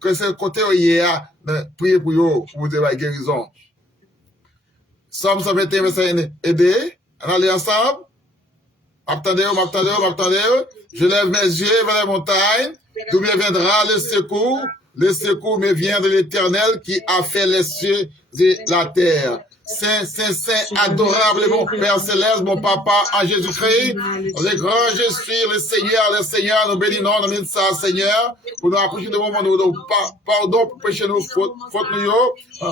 que c'est côté oyer, priez pour vous, pour vous avoir guérison. Somme 121, verset 1 et 2. On allait ensemble. M'attendez. Je lève mes yeux vers la montagne, d'où me viendra le secours. Le secours me vient de l'Éternel qui a fait les cieux et la terre. Saint, adorable, mon Père Céleste, mon Papa en Jésus-Christ. Le grand je suis, le Seigneur, nous bénissons, nous bénissons ça, Seigneur, pour nous approcher de moment nous pardon pour pécher nos fautes nous.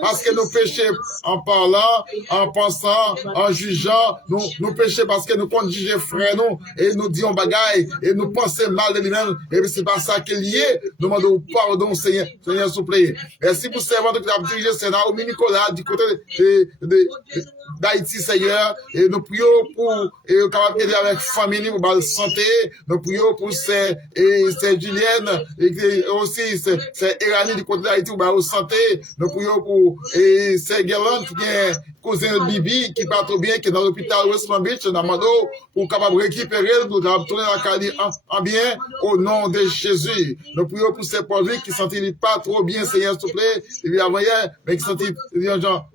Parce que nous péchons en parlant, en pensant, en jugeant, nous péchons parce que nous comptons juger frère nous, et nous disons bagaille, et nous pensons mal de lui-même, et c'est pas ça qu'il y est. Nous demandons pardon, Seigneur, s'il vous plaît. Merci pour servant de la dirigée, Seigneur, au Nicolas, du côté d'Haïti, Seigneur, et nous prions pour, capable d'aider avec famille, pour la santé, nous prions pour c'est Julienne, et aussi c'est Irani du côté d'Haïti, pour la santé, nous prions pour et c'est Guerlain qui est cousin de Bibi qui part trop bien, qui est dans l'hôpital West Palm Beach, dans Mado, pour capable récupérer, pour capable tourner la Cali en bien, au nom de Jésus. Nous prions pour ces pauvres qui ne sentent pas trop bien, Seigneur, s'il te plaît, et bien avant hier, mais qui sentent,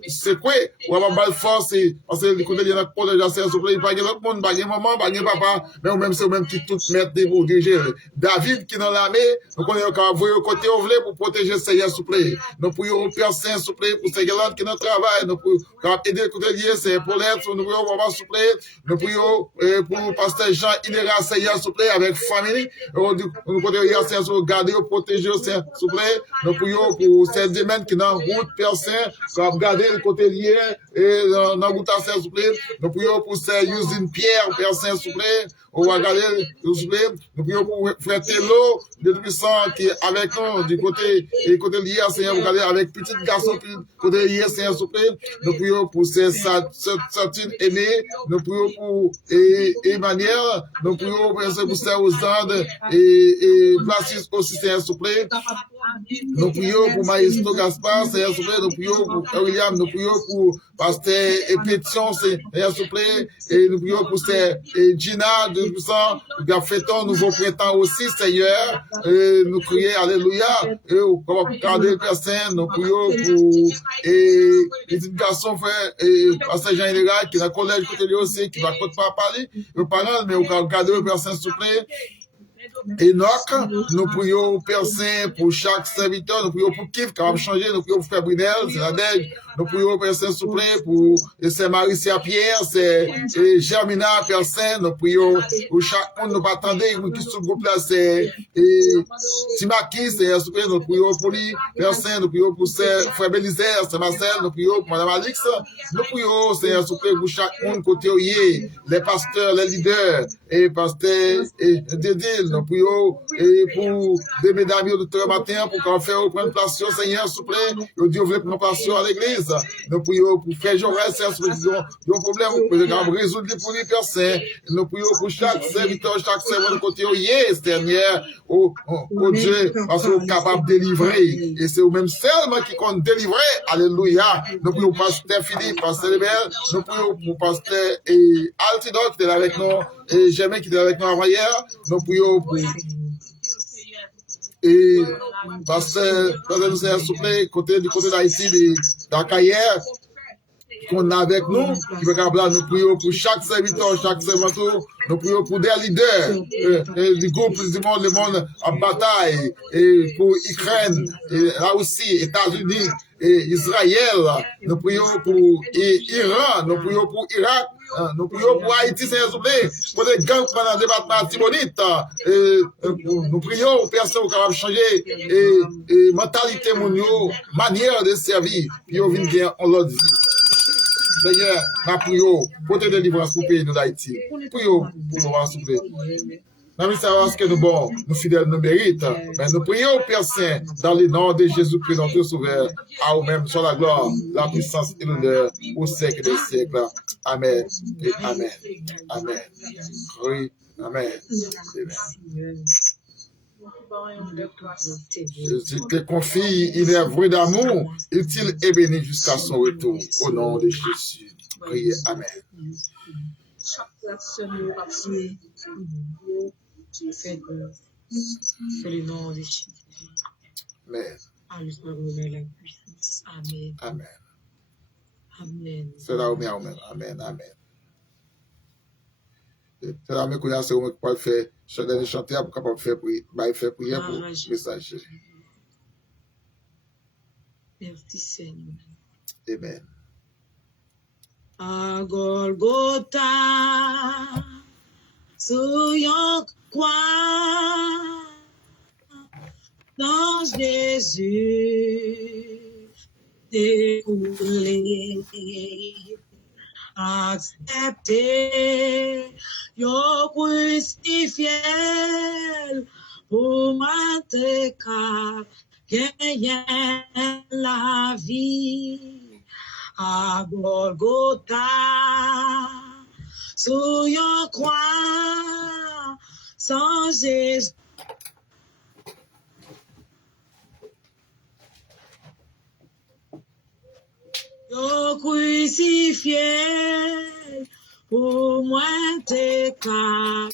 c'est quoi, ou avoir balle force, parce que du côté de notre pauvre, s'il te plaît, pas de l'autre monde, pas de maman, pas de papa, mais ou même c'est même qui tout mettre des mots diriger. David qui est dans l'armée, nous connaissons qu'à voir au côté au pour protéger, Seigneur, s'il te plaît. Nous prions au Père Saint, s'il te plaît, pour ces gens qui nous travaillent, nous prions aider le côté lié, c'est pour l'être, nous prions pour s'il te plaît, nous prions pour pasteur Jean Inera, Seigneur, s'il te plaît, avec famille, nous prions, Seigneur, pour garder, protéger, s'il te plaît, nous prions pour ces domaines qui dans route, Père Saint, pour garder le côté lié, et dans la route, s'il te plaît, nous prions pour ces usines pierre, Père Saint, s'il te plaît, on va regarder, s'il te plaît, nous prions pour frère Tello, de puissant qui est avec nous, du côté lié, Seigneur, vous regardez avec petit garçon, côté lié, Seigneur, s'il te plaît, nous prions pour ces satines aînées, nous prions pour Emmanuel, nous prions pour ces aux Andes, et Blassis aussi, Seigneur, s'il te plaît. Nous prions pour Maestro Gaspard, Seigneur, s'il te plaît, nous prions pour William, nous prions pour Pasteur Pétion, Seigneur, s'il te plaît, et nous prions pour ces Gina, de puissant, nous fêtons nouveau printemps aussi, Seigneur, nous crions, Alléluia, et comme garder le Père Saint, nous prions pour petit garçon, frère, et Pasteur Jean Hélène, qui est dans le collège côté de aussi, qui va pas parler, le parent, mais on va garder le Père Saint, s'il te plaît. Enoch, nous prions Père Saint pour chaque serviteur, nous prions pour Kif, qui va changer, nous prions pour Frère Brunel, c'est la dègue, nous prions Père Saint, s'il vous plaît, pour c'est Marie-Cia Pierre, c'est Germina, Père Saint, nous prions pour chaque monde, nous pas attendre, qui se groupe là, c'est Timaki, c'est s'il vous plaît, nous prions pour lui, Père Saint, nous prions pour Frère Bélisaire, c'est Marcel, nous prions pour Madame Alix, nous prions, s'il vous plaît, pour chaque monde, côté Oyer, les pasteurs, les leaders, et pasteurs, et Dédil, nous prions et pour des mesdames de tout le matin pour qu'on fasse prendre place au Seigneur, s'il vous plaît. Nous Dieu veut prendre place à l'église. Nous prions pour frère Jaurès, ils ont un problème, vous pouvez résoudre les pour les personnes. Nous prions pour chaque serviteur, chaque servant de côté, yes, dernière, oh Dieu, parce qu'on est capable de délivrer. Et c'est vous-même seulement qui compte délivrer. Alléluia. Nous prions pour pasteur Philippe, pasteur Lebel, nous prions pour pasteur Altidoc qui est avec nous, et Germain qui est avec nous avant hier. Nous prions pour et pasteur s'il vous plaît, du côté d'Haïti, d'Akaïère, qu'on a avec nous, qui peut là, nous prions pour chaque serviteur, chaque servanteur, nous prions pour des leaders du groupe du monde, le monde en bataille, et pour Ukraine, et là aussi, États-Unis, et Israël, nous prions pour Iran, nous prions pour Irak, nous prions pour Haïti, s'il vous plaît, pour les gangs pendant le département Tibonite, nous prions pour personnes qui peuvent changer et mentalité mondiale, manière de servir, puis on vient bien, on l'a dit. Seigneur, nous prions pour tes délivrances pour le pays d'Haïti. Prions pour nous, s'il vous plaît. Nous savons ce que nous fidèles nous méritons. Mais nous prions au Père Saint dans le nom de Jésus-Christ, notre Sauveur. À vous-même, sur la gloire, la puissance et l'honneur au siècle des siècles. Amen et Amen. Amen. Oui, Amen. Amen. Jésus te confie une œuvre d'amour utile et béni jusqu'à son retour. Au nom de Jésus. Priez. Amen. C'est le nom de Jésus. Amen. Amen. Amen. Amen. C'est là où Amen. Amen. Amen. C'est là où c'est où on peut faire chanter pour capable faire prière pour messager. Merci Seigneur. Amen. À Golgotha, sur yon croix, dans Jésus découlé, accepté, yon crucifié, pour m'atteindre, gagner la vie. À Golgotha, sur yon croix, sans Jésus. Yo crucifié, pour moi t'es qu'à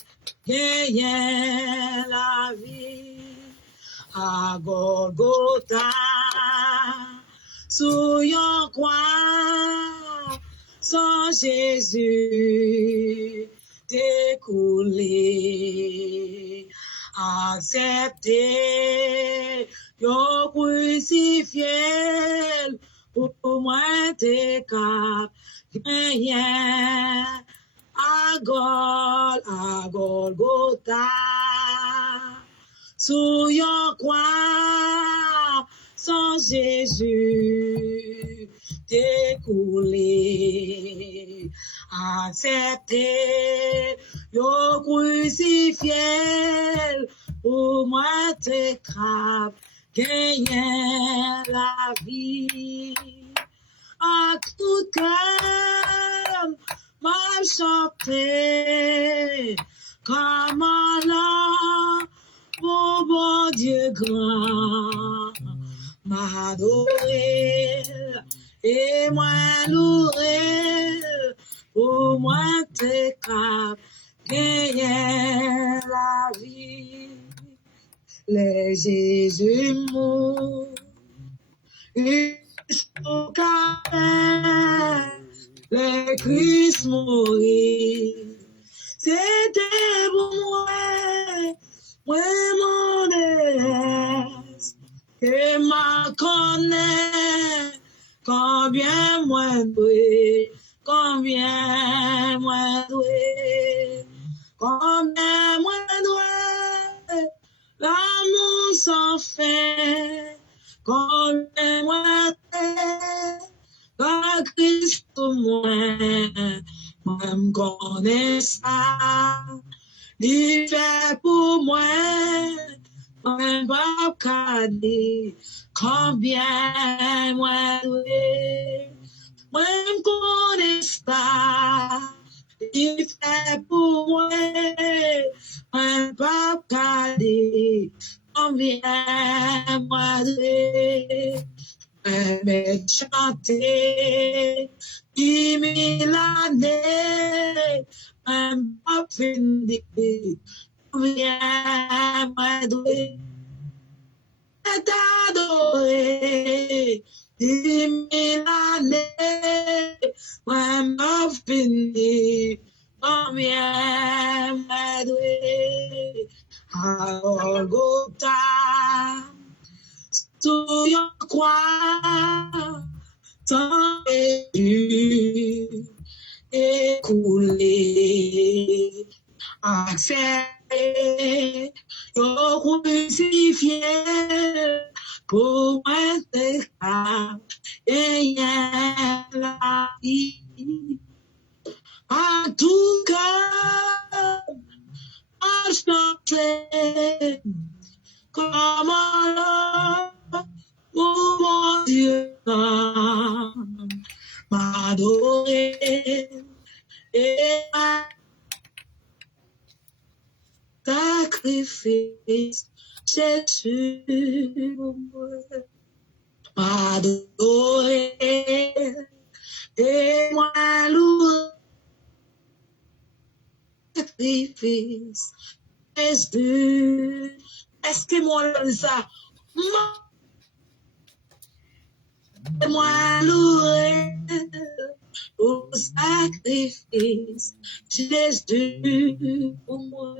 gagner la vie. À Golgotha, sur yon croix, sans Jésus découlé, accepté, yon crucifié, pour moi t'es cap, gagné, à Golgotha, sur yon croix, sans Jésus découlé, accepté, yo crucifié, pour moi t'es crap, gagner la vie. À tout cœur, m'a chanté, comme là, mon bon Dieu grand, m'adorer, et moi louer, pour moi t'es cap, gagner la vie. Les Jésus mourent, jusqu'au carré, les Christ mourir, c'était pour moi mon aise, et m'a connaît, combien moi doué, combien moi doué, combien moi doué, l'amour sans fin, combien moi t'es, la Christ moi me connais ça, il fait pour moi, moi pas cadet, combien moi doué, moi me connais ça, il fait pour moi, moi pas cadet, combien moi doué, me chanter, 10 000 années, même pas fini, combien moi doué, t'adorer, 10 000 années, même pas fini, combien moi doué, à Golgotha, sur yon croix, tant Jésus écoulé, accepté, yon crucifié, pour moi t'es cap, et y'a la vie, à tout cœur, à chanter comme alors pour mon Dieu m'adorer et sacrifice Jésus m'adorer et moi louer sacrifice Jésus. Est-ce que moi ça moi louer au sacrifice Jésus pour moi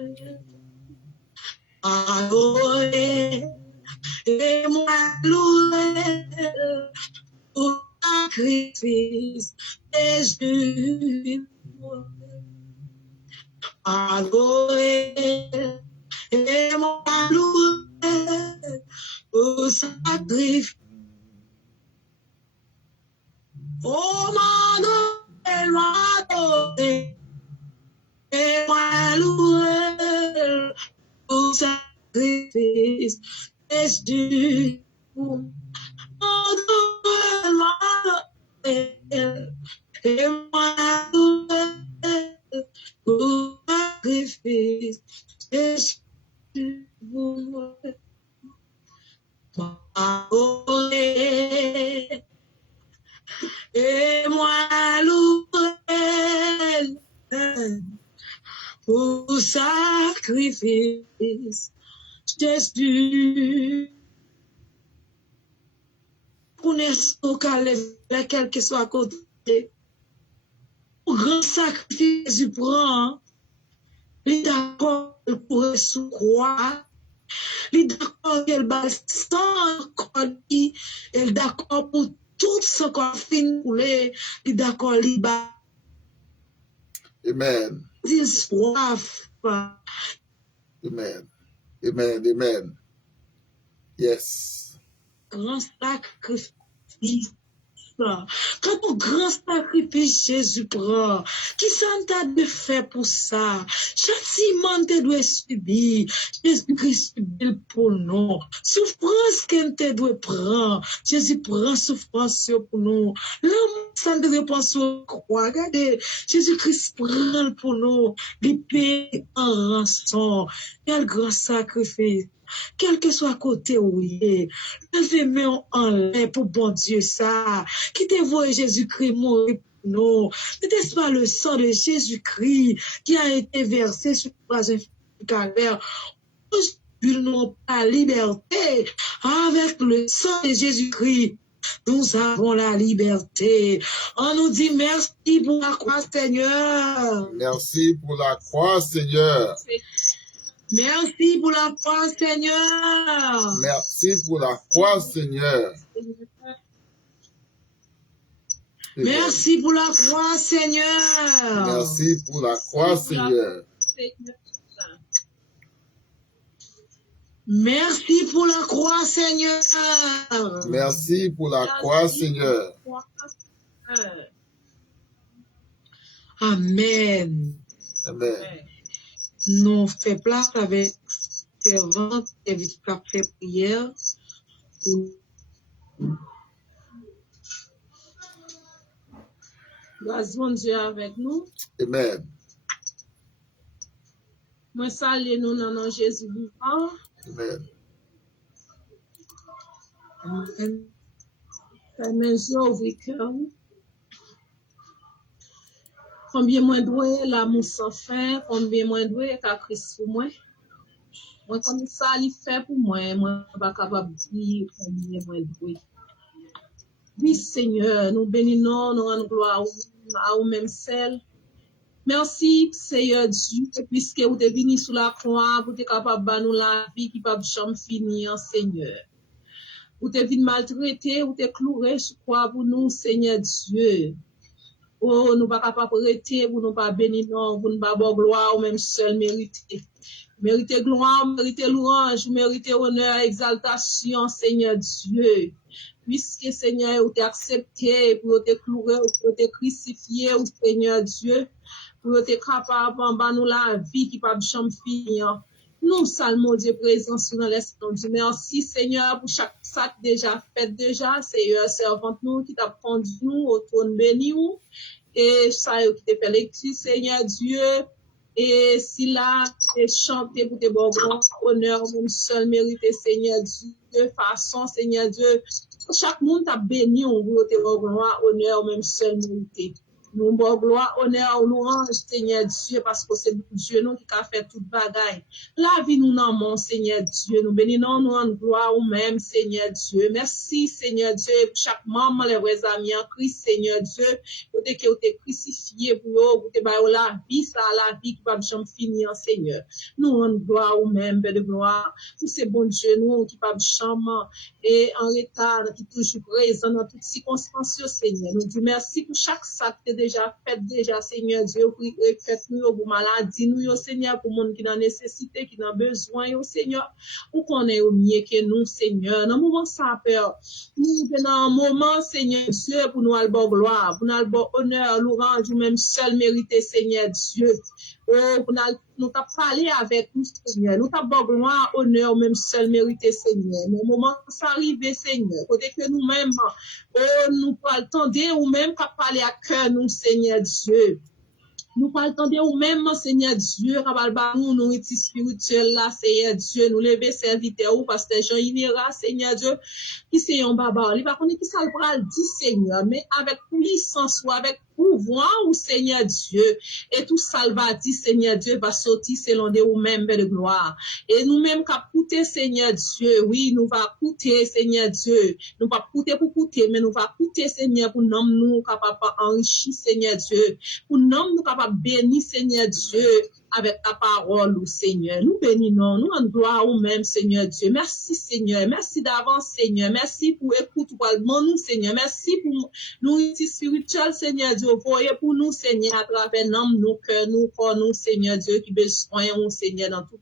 adorer et moi louer au sacrifice Jésus pour moi adorer et moi louer au sacrifice. Oh, m'adorer, m'adorer, et moi louer au sacrifice Jésus. M'adorer, m'adorer, et moi louer au sacrifice Jésus. M'adorer. Et moi louer au sacrifice Jésus. Pour nous caler quel que soit à côté, au grand sacrifice Jésus prend, il est d'accord pour sous croix, il est d'accord qu'elle bat sans il est d'accord pour tout ce qu'on finit pour les, il est d'accord, il bat. Amen. Il soif. Amen. Amen. Amen. Yes. Grand sacrifice. Quand ton grand sacrifice Jésus prend, qui ça t'a de faire pour ça? Châtiment te doit subir. Jésus-Christ subit pour nous. Souffrance qu'on te doit prendre. Jésus prend souffrance pour nous. L'amour, ça ne doit pas se croire. Regardez, Jésus-Christ prend pour nous. Il paye en rançon. Quel grand sacrifice. Quel que soit côté où il est, levez-moi en l'air pour bon Dieu ça. Qui te voit Jésus-Christ mourir pour nous. N'était-ce pas le sang de Jésus-Christ qui a été versé sur la calvaire? Nous n'avons pas la liberté. Avec le sang de Jésus-Christ, nous avons la liberté. On nous dit merci pour la croix, Seigneur. Merci pour la croix, Seigneur. Merci pour la croix, Seigneur. Merci pour la croix, Seigneur. Merci pour la croix, Seigneur. Merci pour la croix, Seigneur. Merci pour la croix, Seigneur. Merci pour la croix, Seigneur. Amen. Amen. Nous faisons place avec servante et jusqu'à faire prière. Grâce bon Dieu avec nous. Amen. Moi salue nous dans nom Jésus vivant. Amen. Amen. Mes yeux ouvrent cœur. Combien moins doué l'amour sans fin, combien moins doué qu'à Christ pour moi. Moi comme ça il fait pour moi, moi pas capable de dire combien moins doué. Oui Seigneur, nous bénissons, nous rendons gloire à vous même seul. Merci Seigneur Dieu, puisque vous êtes venu sur la croix, vous êtes capable de nous la vie qui peut jamais finir, Seigneur. Vous êtes venu maltraiter, vous êtes cloué sur la croix pour nous, Seigneur Dieu. Oh, nous pas capable de arrêter, vous nous pas bénir, non, vous nous pas avoir gloire, ou même seul mériter. Méritez gloire, méritez louange, méritez honneur, exaltation, Seigneur Dieu. Puisque Seigneur, vous t'accepté, pour te clouer, pour te crucifier, Seigneur Dieu. pour être capable en bas nous la vie qui pas chambre finir. Nous saluons Dieu présent sur l'esprit Dieu. Merci Seigneur pour chaque sac déjà fait déjà. Seigneur, servante nous qui t'a conduit nous au trône béni ou. Et ça qui te fait lecture, Seigneur Dieu. Et si là, tu chanté pour tes bons honneur, même seul mérité, Seigneur Dieu, de façon, Seigneur Dieu. Chaque monde t'a béni, on veut tes bons honneur, même seul mérité. Nous, bon gloire, honneur, louange, Seigneur Dieu, parce que c'est Dieu nous qui a fait toute bagaille. La vie nous dans mon Seigneur Dieu, nous bénissons nous en gloire ou même, Seigneur Dieu. Merci, Seigneur Dieu, pour chaque membre, les vrais amis en Christ, Seigneur Dieu, pour que vous êtes crucifié pour vous, pour que la vie, ça, la vie qui va jamais finir, Seigneur. Nous en gloire ou même, Père de gloire, pour ces bons Dieu, nous qui va jamais et en retard, qui toujours présent dans toutes circonstances, Seigneur. Nous disons merci pour chaque sac déjà fait déjà, Seigneur Dieu, pour faites-nous pour maladie, nous, Seigneur, pour monde qui a nécessité, qui a besoin, Seigneur, pour qu'on ait au mieux que nous, Seigneur. Dans un moment sans peur, nous, dans un moment, Seigneur Dieu, pour nous avoir gloire, pour nous avoir honneur, louange, ou même seul mérité, Seigneur Dieu. Oh, pour nous t'as parlé avec nous, Seigneur. Nous t'as bon gloire, honneur, même seul mérité, Seigneur. Mais au moment où ça arrive, Seigneur, côté que nous-mêmes, oh, nous pas attendre ou même qu'à parler à cœur, nous, Seigneur Dieu. Nous pas attendre ou même, Seigneur Dieu, nous, nous, étis spirituel là, Seigneur Dieu, nous lever serviteur ou pasteur Jean Inera, Seigneur Dieu, qui c'est un baba. Il va connaître qui ça le bras dit, Seigneur, mais avec puissance ou avec pouvoir ou Seigneur Dieu, et tout ça va dire, Seigneur Dieu, va sortir selon de vous-même, de gloire. Et nous-mêmes, qu'à coûter, Seigneur Dieu, oui, nous va coûter, Seigneur Dieu, nous pas coûter pour coûter, mais nous va coûter, Seigneur, pour nous capable enrichir, Seigneur Dieu, pour nous capable bénir, Seigneur Dieu, avec ta parole, Seigneur. Nous bénissons, nous en gloire ou même, Seigneur Dieu. Merci, Seigneur. Merci d'avance, Seigneur. Merci pour écoute, nous, Seigneur. Merci pour nous, spirituel, Seigneur Dieu. Voyez pour nous, Seigneur, à travers nos cœurs, nos corps, nous, Seigneur Dieu, qui besoin, Seigneur, dans toutes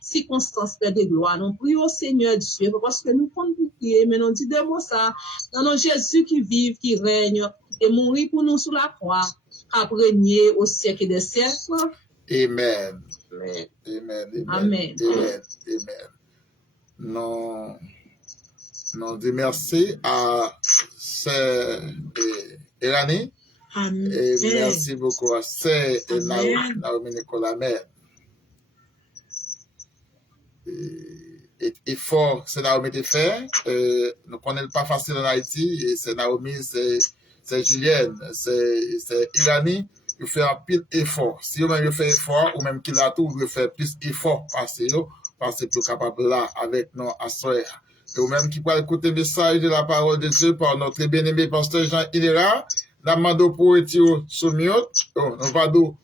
circonstances de gloire. Nous prions, Seigneur Dieu, parce que nous comptons prier, mais nous disons de mots ça, dans nos Jésus qui vit, qui règne, et mourir pour nous sur la croix, à régner au siècle des siècles. Amen. Amen. Amen. Amen. Amen. Amen. Amen. Non, dis merci à Sœur Irani. Amen. Et merci beaucoup à Sœur Naomi Nicolas Mère. Et fort, c'est Naomi de faire. Nous connaissons pas facile en Haïti. Et c'est Naomi, c'est Julienne, c'est Irani. Il fait un pile effort. Si vous-même fait effort, ou même qu'il a tout, vous fait plus effort parce que plus capable là avec nos assoeurs. Et ou même qui peut écouter le message de la parole de Dieu par notre bien-aimé pasteur Jean Inera, nous demandons pour être soumis. Nous allons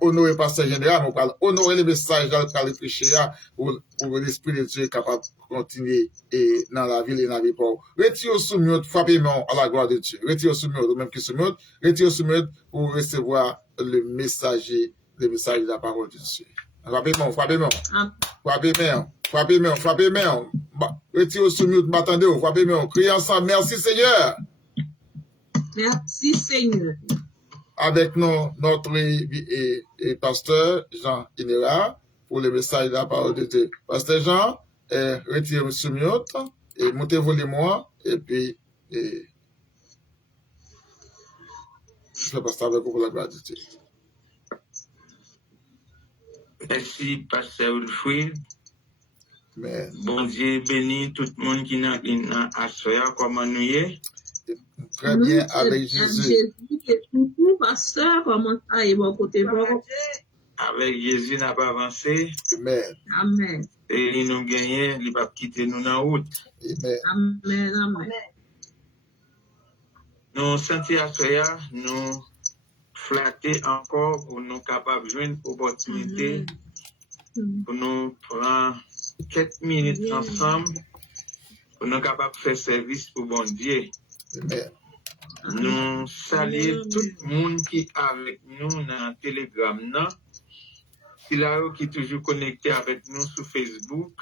honorer pasteur général, nous allons honorer le message dans le réfléchir pour l'esprit de Dieu capable de continuer dans la ville et dans la vie. Retirez soumis, frappez-moi à la gloire de Dieu. Retirez soumis, ou même qui soumis, retirez soumis pour recevoir le message de la parole de Dieu. Frappez-moi. Retirez soumis, m'attendez, frappez-moi. Criez ensemble, merci Seigneur. Merci Seigneur. Avec notre pasteur Jean Inera pour le message de la parole de Dieu. Pasteur Jean, retirez soumis et montez-vous les mois et puis je vais passer avec vous pour la gloire de Dieu. Merci, Pasteur Wilfrid. Amen. Bon Dieu bénit tout le monde qui n'a à soir comme nous y est. Très bien avec Jésus. Pasteur, comment ça est bon côté bon? Avec Jésus n'a pas avancé. Amen. Amen. Et il nous gagne, il va quitter nous dans la route. Amen. Amen. Nous sentons à soir, nous flatter encore pour nous capables de jouer une opportunité pour nous prendre quelques minutes ensemble pour nous capables de faire service pour bon Dieu. Amen. Nous saluons tout le monde qui est avec nous dans Telegram, qui est toujours connecté avec nous sur Facebook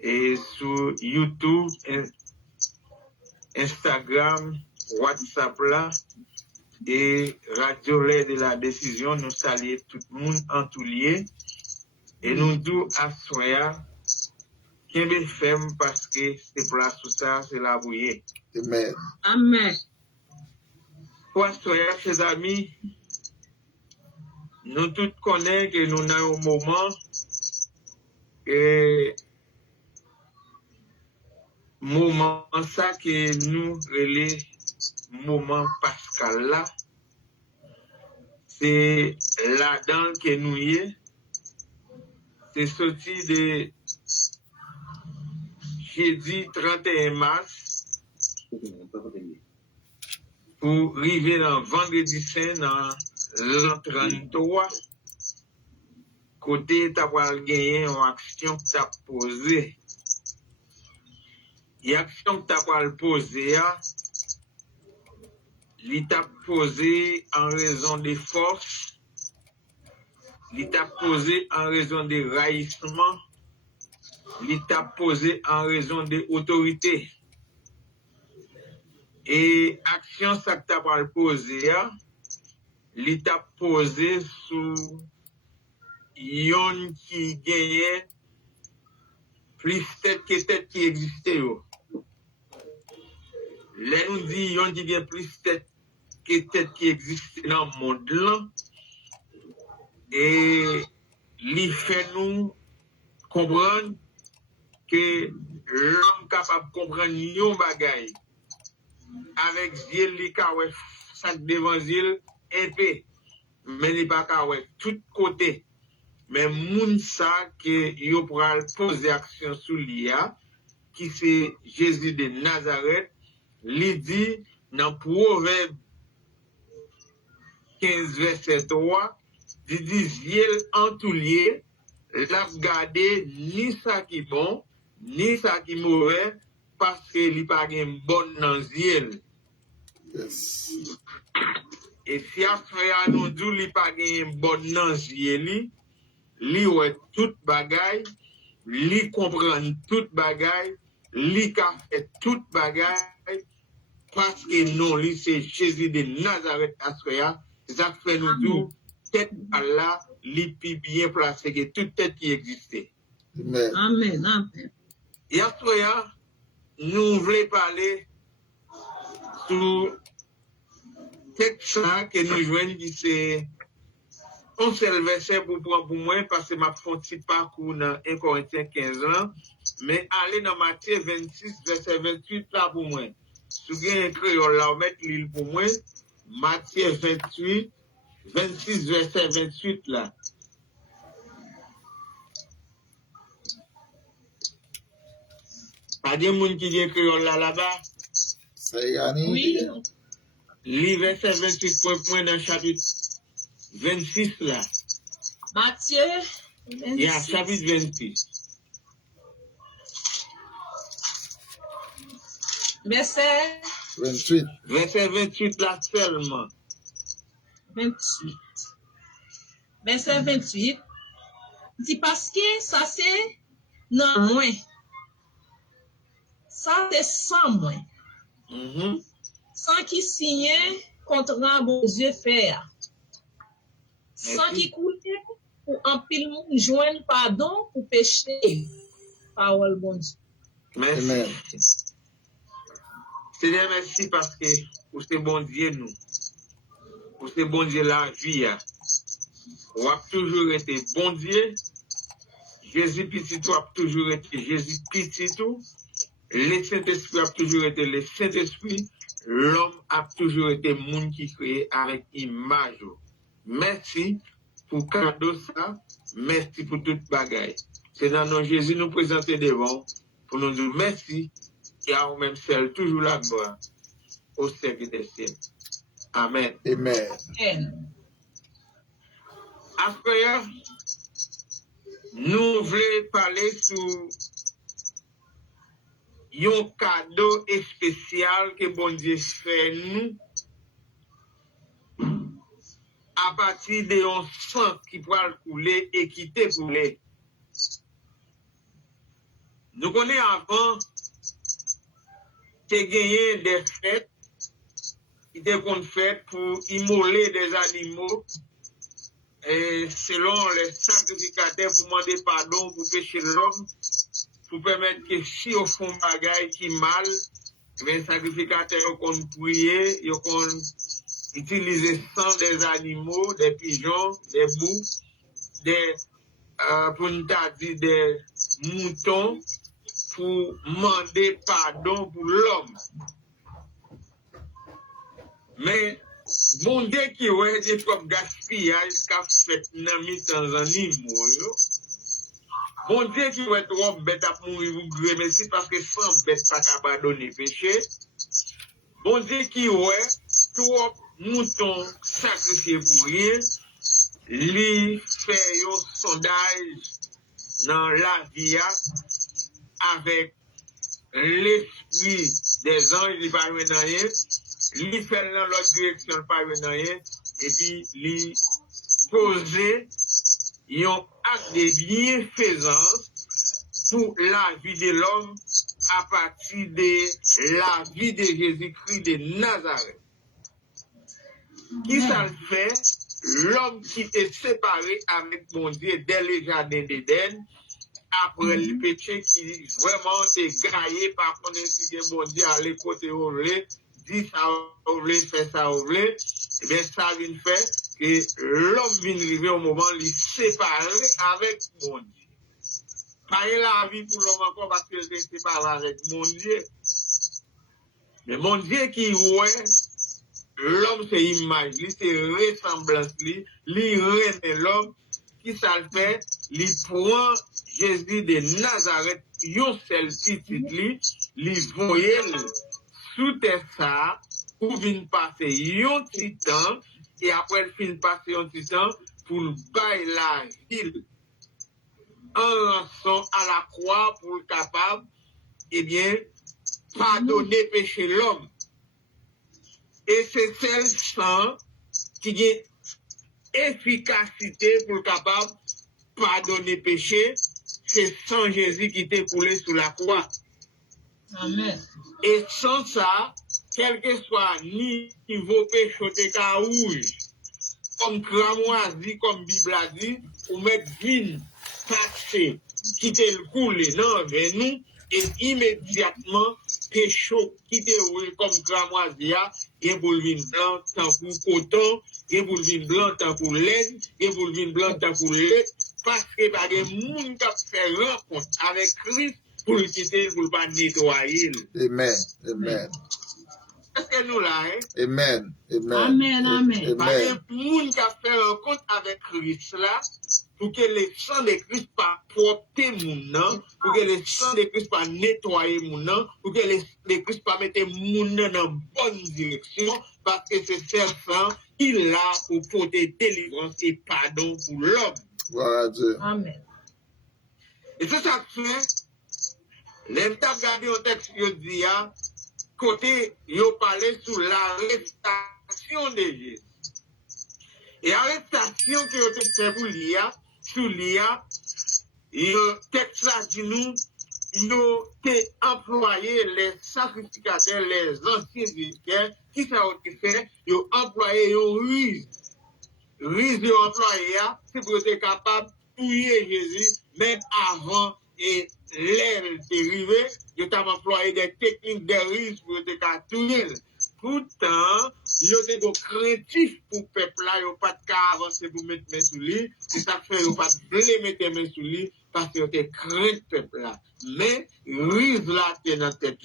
et sur YouTube, Instagram, WhatsApp là. et Radio Lait de la Décision, nous saluons tout le monde en tout lieu et nous disons à Soya qu'il est ferme parce que c'est place tout ça, c'est la bouillée. Amen. Amen. Pour Soya, ses amis, nous tous connaissons que nous avons un moment que moment ça que nous relais moment Pascal là, c'est là-dedans que nous y est. C'est sorti de jeudi 31 mars pour arriver dans vendredi saint dans l'an 33. Côté tu as gagné une action que tu as posée. Et l'action que tu as posée, il t'a posé en raison des forces, il t'a posé en raison des raillissements, il t'a posé en raison des autorités. Et action ça que t'as pas posé, il t'a posé sous yon qui gagnait plus tête que tête qui existait. Là nous dit yon qui gagne plus tête que tête qui existe dans le monde là. Et il fait nous comprendre que l'homme capable de comprendre yon bagay avec yeux li ka wè sac devant yeux épais mais il pas ka wè tout côté mais moun ça que yo pral poser action sous lia qui c'est Jésus de Nazareth li dit dans Proverbe 15 verset 3 il dit yeux en tout lieu l'a regarder ni ça qui bon ni ça qui mauvais parce que li pa gen bon nan yeux. Yes. Et si après nous dit li pa gen bon nan yeux li wè tout bagay, li comprend tout bagay, li ka fait tout bagay parce que non li c'est Jésus de Nazareth assoya, ça fait nous dit tête Allah li pi bien placé que toute tête qui existait. Amen. Amen. Amen. Et assoya nous voulons parler sur texte que nous jouons qui c'est un seul verset pour prendre pour moi parce que ma font petit parcours dans 1 Corinthiens 15 ans mais aller dans Matthieu 26 verset 28 là pour moi si vous avez un créole là mettre l'île pour moi Matthieu 28 26 verset 28 là pas de monde qui a créole là-bas Say Yanni. Oui. lis verset 28 point dans chapitre 26 là. Matthieu Il y a chapitre 26. verset 28. Verset 28 là seulement. 28. Verset 28. Dit parce que ça c'est non moins. Ça c'est sans moins. Sans qui signe contrat bon Dieu faire. Sans qui coule pour un pile monde joindre pardon pour pécher. Parole bon Dieu. Merci. Amen. Seigneur, merci parce que pour ce bon Dieu nous. Pour ce bon Dieu la vie. On a toujours été bon Dieu. Jésus petit tout a toujours été Jésus petit tout. Le Saint-Esprit a toujours été le Saint-Esprit. L'homme a toujours été monde qui créé avec image. Merci pour cadeau ça. Merci pour toute bagaille. C'est dans nos Jésus nous présenter devant pour nous dire merci et à nous-mêmes seul toujours la gloire au siècle des siècles. Amen. Amen. Amen. Après, nous voulons parler sur un cadeau spécial que bon Dieu fait nous à partir de un sang qui pourra couler et qui te couler. Nous connaissons avant, tu gagné des fêtes qui était qu'on fait pour immoler des animaux et selon les sacrificateurs pour demander pardon pour pécher l'homme, pour permettre que si au fond bagaille qui mal, les sacrificateurs qu'on prier, ils qu'on utiliser sang des animaux, des pigeons, des boucs, des pour nous dire des moutons pour demander pardon pour l'homme. Mais bon Dieu qui ouais des trop gaspillage qu'a fait dans mi-temps animaux. Bon Dieu qui ouais trop bête à mourir vous remercie parce que sans bête pas capable donner péché. Bon Dieu qui ouais trop mouton sacrifié pour rien, lui fait un sondage dans la vie avec l'esprit des anges, il pas rien, lui fait dans l'autre direction, pas rien, et puis lui poser un acte de bienfaisance pour la vie de l'homme à partir de la vie de Jésus-Christ de Nazareth. Qui ça le fait? L'homme qui est séparé avec mon Dieu dès le jardin d'Éden, après le péché qui vraiment s'est graillé par contre si mon Dieu allait côté au vrai, dit ça au vrai, fait ça au vrai, et bien ça vient faire que l'homme vient arriver au moment de séparer avec mon Dieu. Pas la vie pour l'homme encore parce qu'il est séparé avec mon Dieu. Mais mon Dieu qui ouais, l'homme c'est image, c'est ressemblance, lui remet l'homme, qui ça le fait, lui prend Jésus de Nazareth, yon seul petit, lui voyait sous terre ça, pour venir passer yon petit temps, et après il finit passer yon petit temps, pour bailler la ville en rançon à la croix, pour le capable, eh bien, pardonner péché l'homme. Et c'est celle sang qui a efficacité pour le capable pardonner péché. C'est sans Jésus qui t'est coulé sous la croix. Amen. Et sans ça, quel que soit niveau péché de rouge, comme cramoisi, comme Bible a dit, ou mettre vin, passer, quitter le couler, non, mais nous, et immédiatement, péché quitter rouge comme cramoisi, et pour le vin blanc, tant pour coton, et pour le vin blanc, tant pour laine, et pour le vin blanc, tant pour lait, parce que par des gens qui fait rencontre avec Christ pour le quitter, pour ne pas nettoyer. Amen. Amen. Est-ce que nous là, hein? Amen. Amen. Amen, amen. Par des Amen. gens qui fait rencontre avec Christ là, pour que le sang de Christ pas porter mon nom, pour que le sang de Christ pas nettoyer mon nom, pour que le Christ pas mettre mon nom dans la bonne direction, parce que c'est ce sang qui est là pour porter délivrance et pardon pour l'homme. Gloire à Dieu. Amen. Et c'est ça que fait, les gens regardent un texte qui dit, côté, ils parlé sur l'arrestation de Jésus. Et l'arrestation qui a été faite pour l'IA, sur l'IA, le texte là dit nous, ils ont employé les sacrificateurs, les anciens sacrificateurs, qui ça a été fait, ils ont employé une ruse. Ruse de employé, c'est pour être capable de tuer Jésus, même avant et l'air est arrivé, ils ont employé des techniques de ruse pour être capable de tuer. Pourtant, ils ont été craintifs pour le peuple là, ils n'ont pas de cas avancer pour mettre main sur lui, c'est ça fait, ils n'ont pas de mettre main sur lui, parce qu'ils ont été craintifs le peuple là. Mais, ruse là, c'est dans tête,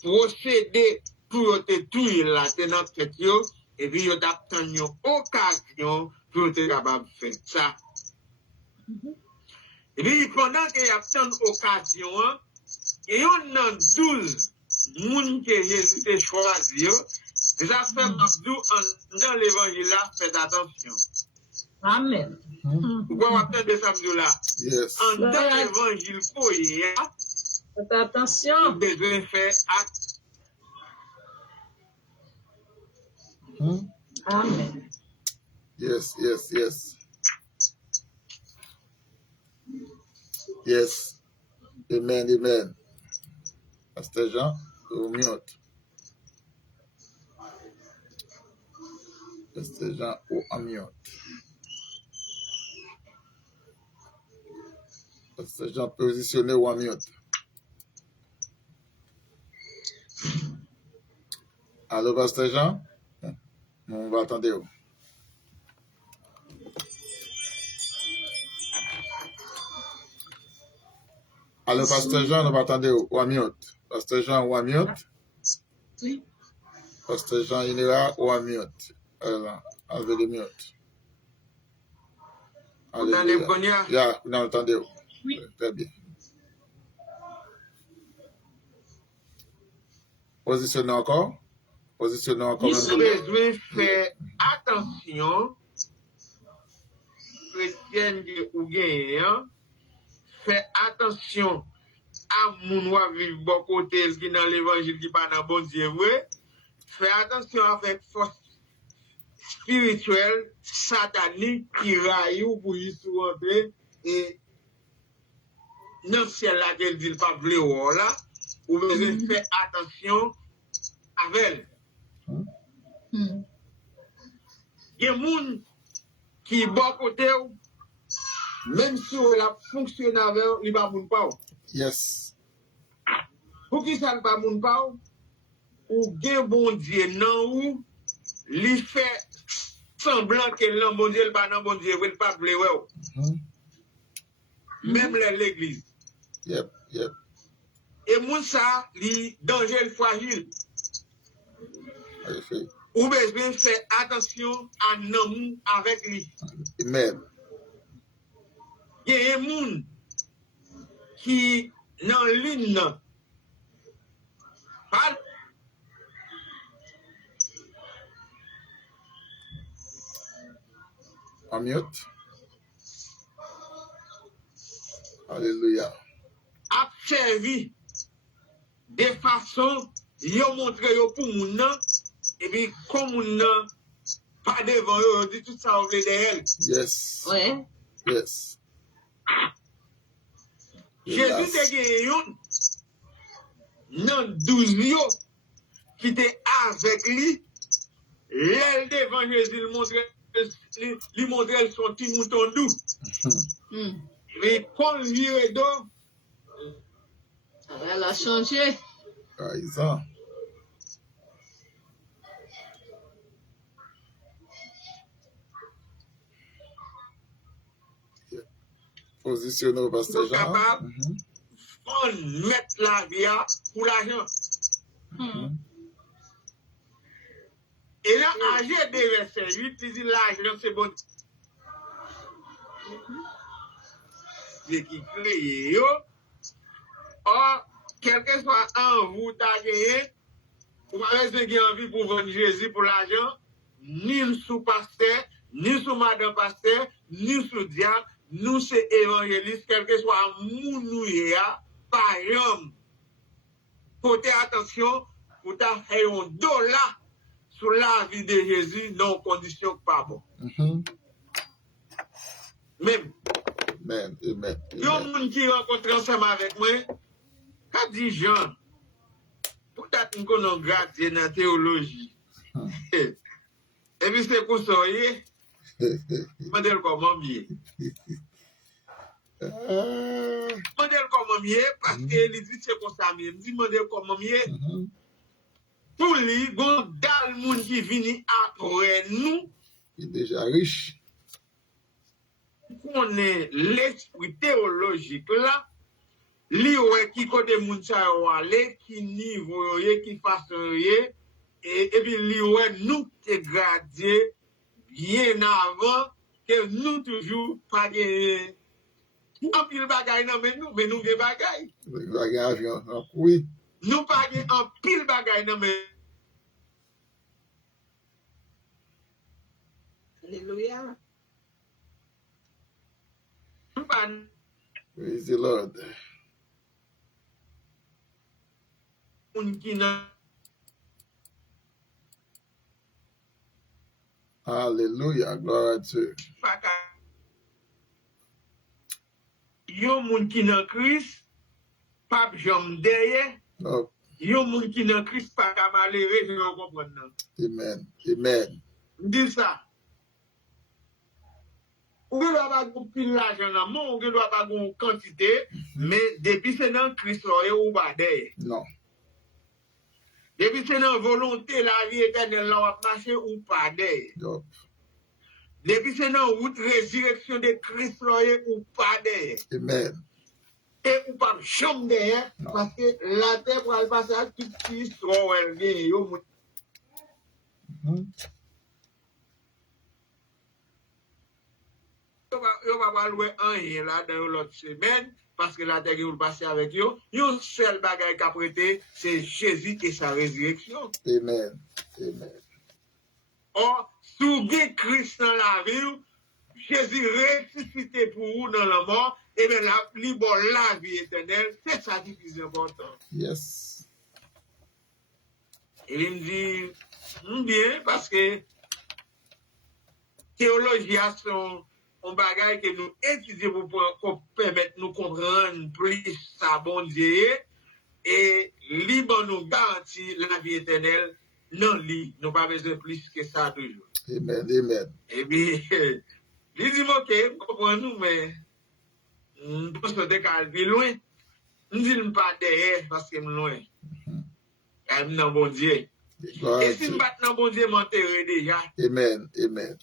procéder pour te tuer là, c'est dans tête, et puis, ils ont obtenu une occasion pour être capable de faire ça. Et puis, pendant qu'il y a une occasion, il y a 12 personnes que Jésus a choisi. Les affaires dans l'évangile là, faites attention. Amen. Pourquoi on attend de samedi là? Yes. Dans l'évangile, Faites attention. on besoin faire acte. Amen. Yes, yes, yes. Yes. Amen, amen. Pasteur Jean, au mute. Pasteur Jean ou Amiot. Pasteur Jean positionné ou Amiot. Allô, Pasteur Jean? On va attendre. Allô, Pasteur Jean, on va attendre ou Amiot. Pasteur Jean ou Amiot. Oui. Pasteur Jean, il ira ou Amiot. Alors, enlevez les miottes. Alléluia. Yeah, vous entendez? Oui. Très bien. Positionnez encore. Positionnez encore. Nous avons besoin de faire attention, chrétien ou gagnant, faire attention à mon vivre bon côté qui dans l'évangile qui pas dans bon Dieu, faire attention avec force spirituelle, satanique qui raille pour y rentrer et dans le ciel là qu'elle dit pas blé là, ou besoin de faire attention avec elle. Il y a des gens qui bon côté, même si on a fonctionné avec eux, il ne va pas. Yes. Pour qui ça ne va pas, ou bien bon Dieu non ou, il fait semblant que le bon Dieu, le pas bon Dieu, il ne pas blé. Même l'église. Yep. Et moun ça, li danger fragile. Ou besoin faire attention à nous avec lui. Amen. Il y a des gens qui dans l'une parle. Amiot. Alléluia. A servi de façon, yo montre yo pour moun nan, et puis comme moun nan, pas devant yo, dit tout ça au de elle. Yes. Ouais. Yes. Jésus te gen yon, nan 12 yo, qui te avec lui, l'elle devant Jésus, lui montre son petit mouton doux. Mais quand lui est d'or, Elle a changé. Ah, ils ont. Positionnez au Pasteur Jean. on met la vie pour l'argent. Et là, âgé de verset 8, il dit l'argent, c'est bon. C'est qui crée, or, quel que soit en vous, t'as gagné, vous avez envie pour vendre Jésus pour l'argent, ni sous pasteur, ni sous madame pasteur, ni sous diable, nous c'est évangéliste, quel que soit mounouya, par homme. Portez attention, pour ta faire un dollar sur la vie de Jésus, dans condition pas bon. Même. Amen. Amen. Il y a un monde qui rencontre ensemble avec moi, qu'a dit Jean, peut-être qu'on a gradé dans la théologie. Et puis c'est pour ça, modèle comment mieux. Modèle comment mieux, parce que il dit c'est comme ça, il dit modèle comment mieux. Pour lui, il y a des gens qui viennent après nous. Il est déjà riche. On est l'esprit théologique là, li ouais qui côté moun sa aller, qui niveau qui façon et puis li ouais nous te gradé bien avant que nous toujours pas gagné. En pile bagay nan mais nous gen bagay. Bagay avion, oui. Nous pas gagné en pile bagay nan mais Alléluia. Praise the Lord. Hallelujah. Glory à Dieu. Yon moun ki nan Christ, pap jom deye. No. Yon moun ki nan Christ, pa ka malere, je yon kompren nan. Amen. Amen. dis ça. Ou ne doit pas pile l'argent dans mon, ou ne doit pas une quantité, mais depuis c'est dans Christ ou pas derrière. Non. Depuis c'est dans volonté la vie éternelle là va marcher ou pas derrière. Yup. Depuis c'est dans route résurrection de Christ ou pas derrière. Amen. Et ou pas chambre derrière parce que la terre va passer à tout petit soit elle vient yo. Yo va pas louer rien là dans l'autre semaine parce que la terre va passer avec yo. Yo seul bagage qu'a prêté c'est Jésus et sa résurrection. Amen. Amen. Or, sous bien Christ dans la vie, Jésus ressuscité pour vous dans la mort, et bien la vie éternelle, c'est ça qui est plus important. Yes. Et il me dit, bien, parce que théologie sont un bagage que nous étudions pour permettre nous comprendre plus ça bon Dieu, et libre nous garantit la vie éternelle, non li, nous pas besoin plus que ça toujours. Amen. Amen. Et bien, il dit, ok, comprenez-nous, mais je pense que c'est loin. Je ne dis pas derrière parce que je suis loin. Je suis dans bon Dieu. Et si je ne bats dans bon Dieu, je m'enterre déjà. Amen. Amen.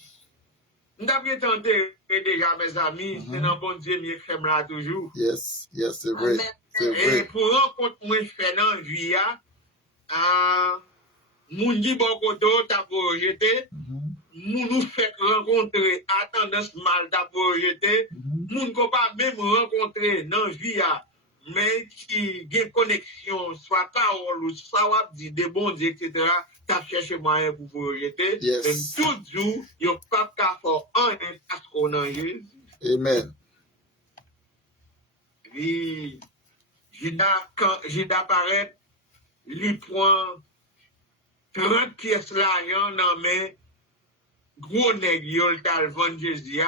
Je n'ai pas enterré déjà, mes amis. C'est dans bon Dieu, je fais là toujours. Yes. Yes, c'est vrai. C'est Et vrai. pour rencontrer moi, je fais dans la vie, moun di bon koto ta pour rejeter. Moun nous fait rencontrer à tendance mal d'abord jeté, moun ko pas même rencontrer dans vie mais qui gen connexion soit parole ou soit wap dit de bon Dieu etc. T'as cherché moyen pour vous rejeter. Yes. Et toujours yo pas ka for un parce qu'on en Jésus. Amen. Puis Judas paraît li prend 30 pièces l'argent dans main gros nèg yo t'al vendre Jésus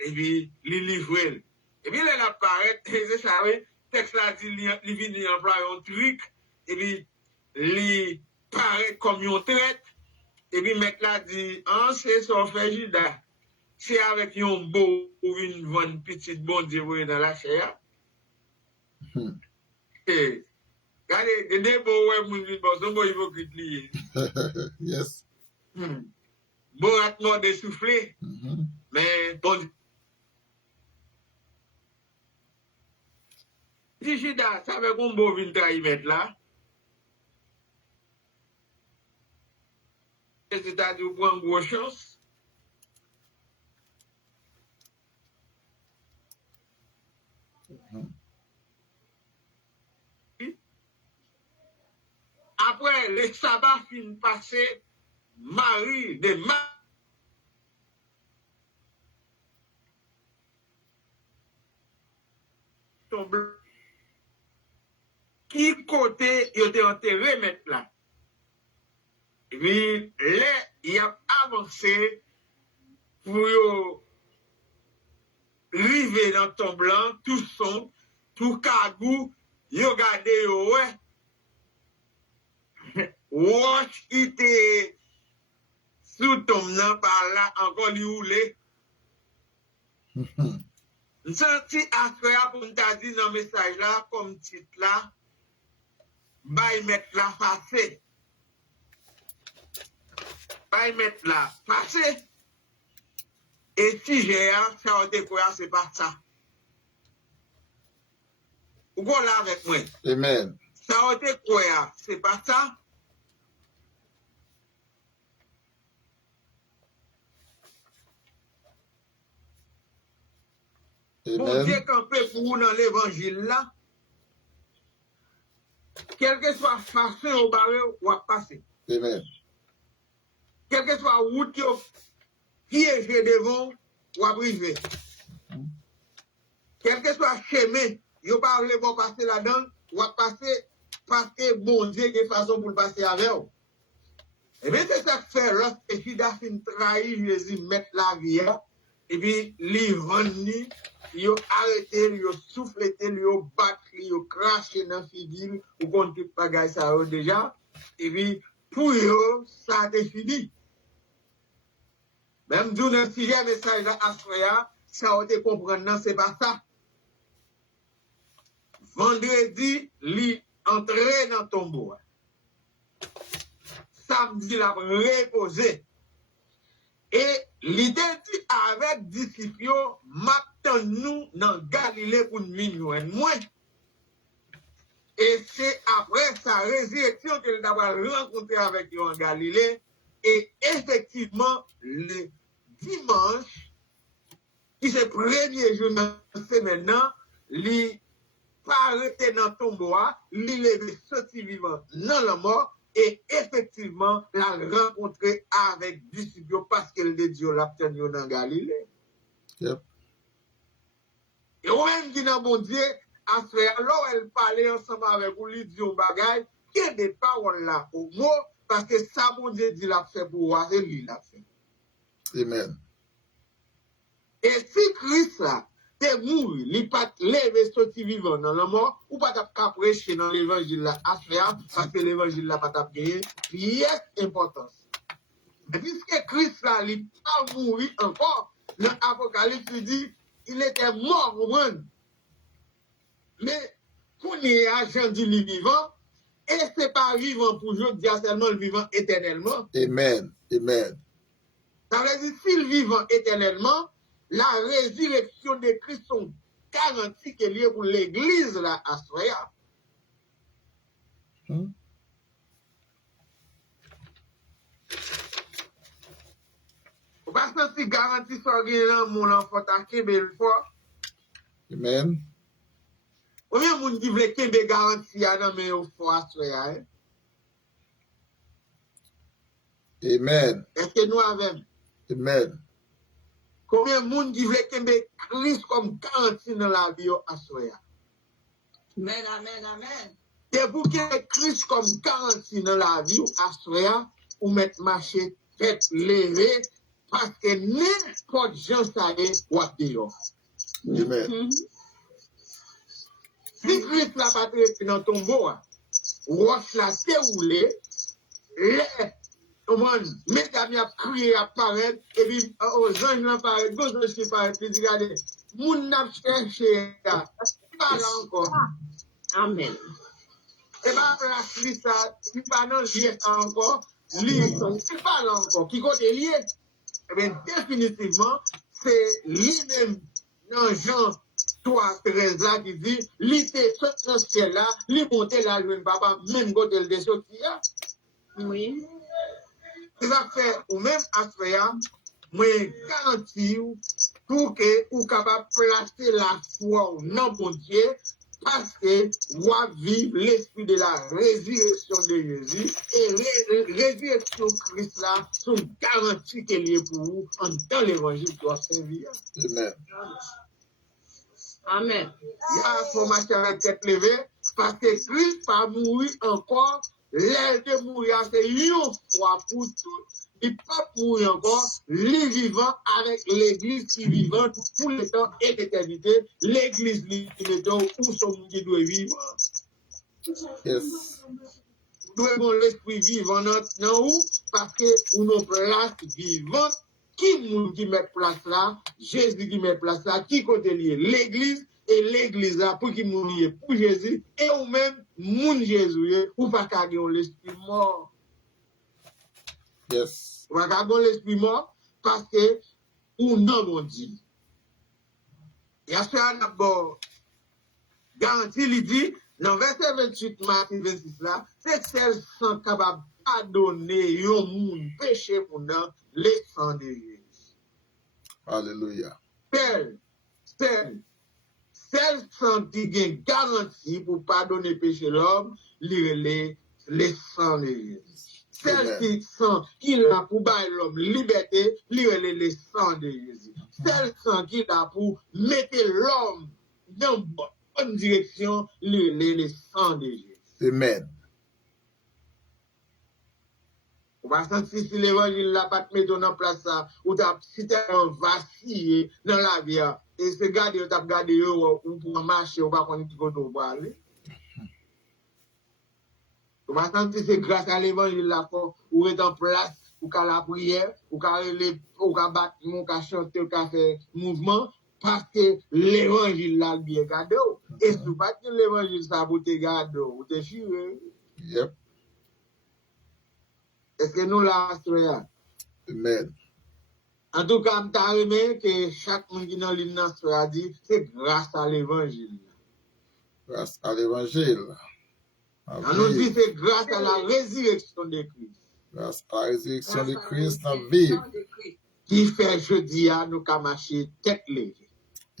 et puis li livrer. Et puis là apparaît c'est ça oui texte là dit li vini employer un truc et puis li paraît comme un traite et puis mec là dit c'est ça fait Judas c'est avec un beau ou une bonne petite bon Dieu dans la chair. Et regardez des beaux ouais moun bon son bon hypocrite li. Yes. Bon atmo de souffler mais bon si Judas ça veut qu'on beau vin trahir mettre là c'est-à-dire pour une grosse chance. Après, le sabbat fin passé, Marie de qui côté il était enterré maintenant. Et puis, là, il a avancé pour arriver dans ton blanc, tout son, tout cagou, il a gardé, ouais. Watch était sous ton nom par là, encore lui roulé. Nous senti affaire pour nous dire dans le message là, comme titre là, bail mettre la face. Bail mettre la face. Et si j'ai un, ça a été quoi, c'est pas ça. Vous voyez là avec moi. Amen. Ça a été quoi, c'est pas ça. Bon Dieu campé pour vous dans l'évangile là, quelle que soit façon au barré ou à passer, Amen. quelle que soit route qui est devant ou à briser, quel que soit chemin, vous parlez pour passer là-dedans ou à passer parce que bon Dieu de façon pour le passer avec vous. Et bien c'est ça que fait lorsque Judas fin trahir Jésus, mettre la vie, et puis les vendre, yo arrêté, yo soufflé, yo battu, yo craché dans la figure, ou qu'on tout bagage ça déjà, et puis pour eux, ça a été fini. Même d'où le sixième message à Assoya, ça a été comprendre, non, c'est pas ça. Vendredi, li entré dans le tombeau. Samedi, la reposé. Et l'idée dit avec disciples, maintenant nous dans Galilée pour nous moins. Et c'est après sa résurrection qu'il d'avoir rencontré avec eux en Galilée. Et effectivement, le dimanche, qui c'est le premier jour de la semaine, il pas arrêté dans le tombeau, il est sorti vivant dans la mort. Et effectivement, la rencontré avec disciples parce qu'elle est Dieu l'a tenu dans Galilée. Yep. Et on même dit dans mon Dieu, alors elle parlait ensemble avec vous, lui dit au bagage, qu'il y a des paroles là au mot, parce que ça, mon Dieu dit l'a fait pour vous, et lui l'a fait. Amen. Et si Christ là, t'es mort, il n'est pas levé, sorti vivant dans la mort, ou pas t'as prêcher dans l'évangile là, à faire, parce que l'évangile là, pas t'as gagné, pièce importance. Mais puisque Christ là, il n'est pas mort encore, l'Apocalypse dit, il était mort au monde. Mais, qu'on est agent du vivant, et c'est pas vivant pour je dire seulement le vivant éternellement. Amen. Amen. Ça veut dire, s'il vivant éternellement, la résurrection de Christ sont garanties qu'elle est pour l'église là à Soya. Parce que si garantie soit gagnant mon enfant à Québec fois. Amen. Combien de monde qui veut Québec garantie à dans mes fois à Soya? Amen. Est-ce que nous avons? Amen. Combien de monde qui veut Québec Christ comme garantie dans la vie à Soya? Amen, amen, amen. C'est pour que Christ comme garantie dans la vie à Soya, ou mettre marché tête levée, parce que n'importe gens ça est ou dehors. Amen. Si Christ n'a pas traité dans ton tombeau, roche la déroulé, mes amis a crié à paraître, et puis aux anges n'apparaissent, deux anges qui apparaissent, ils disent, regardez, moun n'a cherché, pas là encore. Amen. Et bien, la Suisse, il pas dans lié encore, lié, c'est pas là encore, qui côté lié. Eh bien, définitivement, c'est lui-même, dans Jean 3, 13 là, qui dit, lui, t'es sorti dans ce ciel-là, lui, monter là, lui, papa, même côté le sorti là. Oui. Il va faire, ou même à faire, moi, garantis pour que vous capable de placer la foi dans mon Dieu, parce que vous vivre l'esprit de la résurrection de Jésus, et résurrection de Christ là, sont garanties qu'elle est pour vous, en dans l'évangile doit servir. Amen. Amen. Il y a une formation avec tête levée, parce que Christ va mourir encore, l'air de mourir, c'est une fois pour toutes. Il n'est pas mourir encore, les vivants avec l'église qui vivante pour le temps et l'éternité, l'église qui où sommes qui doit vivre. Yes. Nous avons l'esprit vivant dans où, parce que nous avons place vivante. Qui met place là? Jésus qui met place là, qui côté lié? L'église, et l'église là, pour qui mourir pour Jésus, et ou même, moun Jésus, ou pas qu'à l'esprit mort. Yes. Ou pas qu'à l'esprit mort, parce que, ou non, mon Dieu. Et à ce moment d'abord, garantie, il dit, dans verset 28, Matthieu 26 là, c'est celle qui sont capables de pardonner un monde péché pour nous, les sangs de Jésus. Alléluia. Celle sang qui gagne garantie pour pardonner péché l'homme, les sangs de Jésus. Celle qui sang qui a pour bailler l'homme liberté, les sangs de Jésus. Celle sang qui a pour mettre l'homme dans bonne direction, les sangs de Jésus. Amen. Ou pas sentir si l'évangile n'a pas te mettre en place ça, ou si tu as vacillé dans la vie, et c'est garder, tu as gardé, ou pour marcher, ou pas qu'on pour aller. Ou pas sentir c'est grâce à l'évangile là, ou est en place, ou qu'à la prière, ou qu'à battre, ou qu'à chanter, ou qu'à faire mouvement, parce que l'évangile là, bien cadeau. Et si vous pas que l'évangile ça vous te cadeau, vous te chiré. Yep. Est-ce que nous là, Amen. En tout cas, je remarqué que chaque monde qui est dans l'hymne a dit, c'est grâce à l'évangile. Grâce à l'évangile. On nous dit c'est grâce à la résurrection de Christ. Grâce à la résurrection de Christ, nous vivons. Qui fait jeudi à nous qu'à marcher tête levée.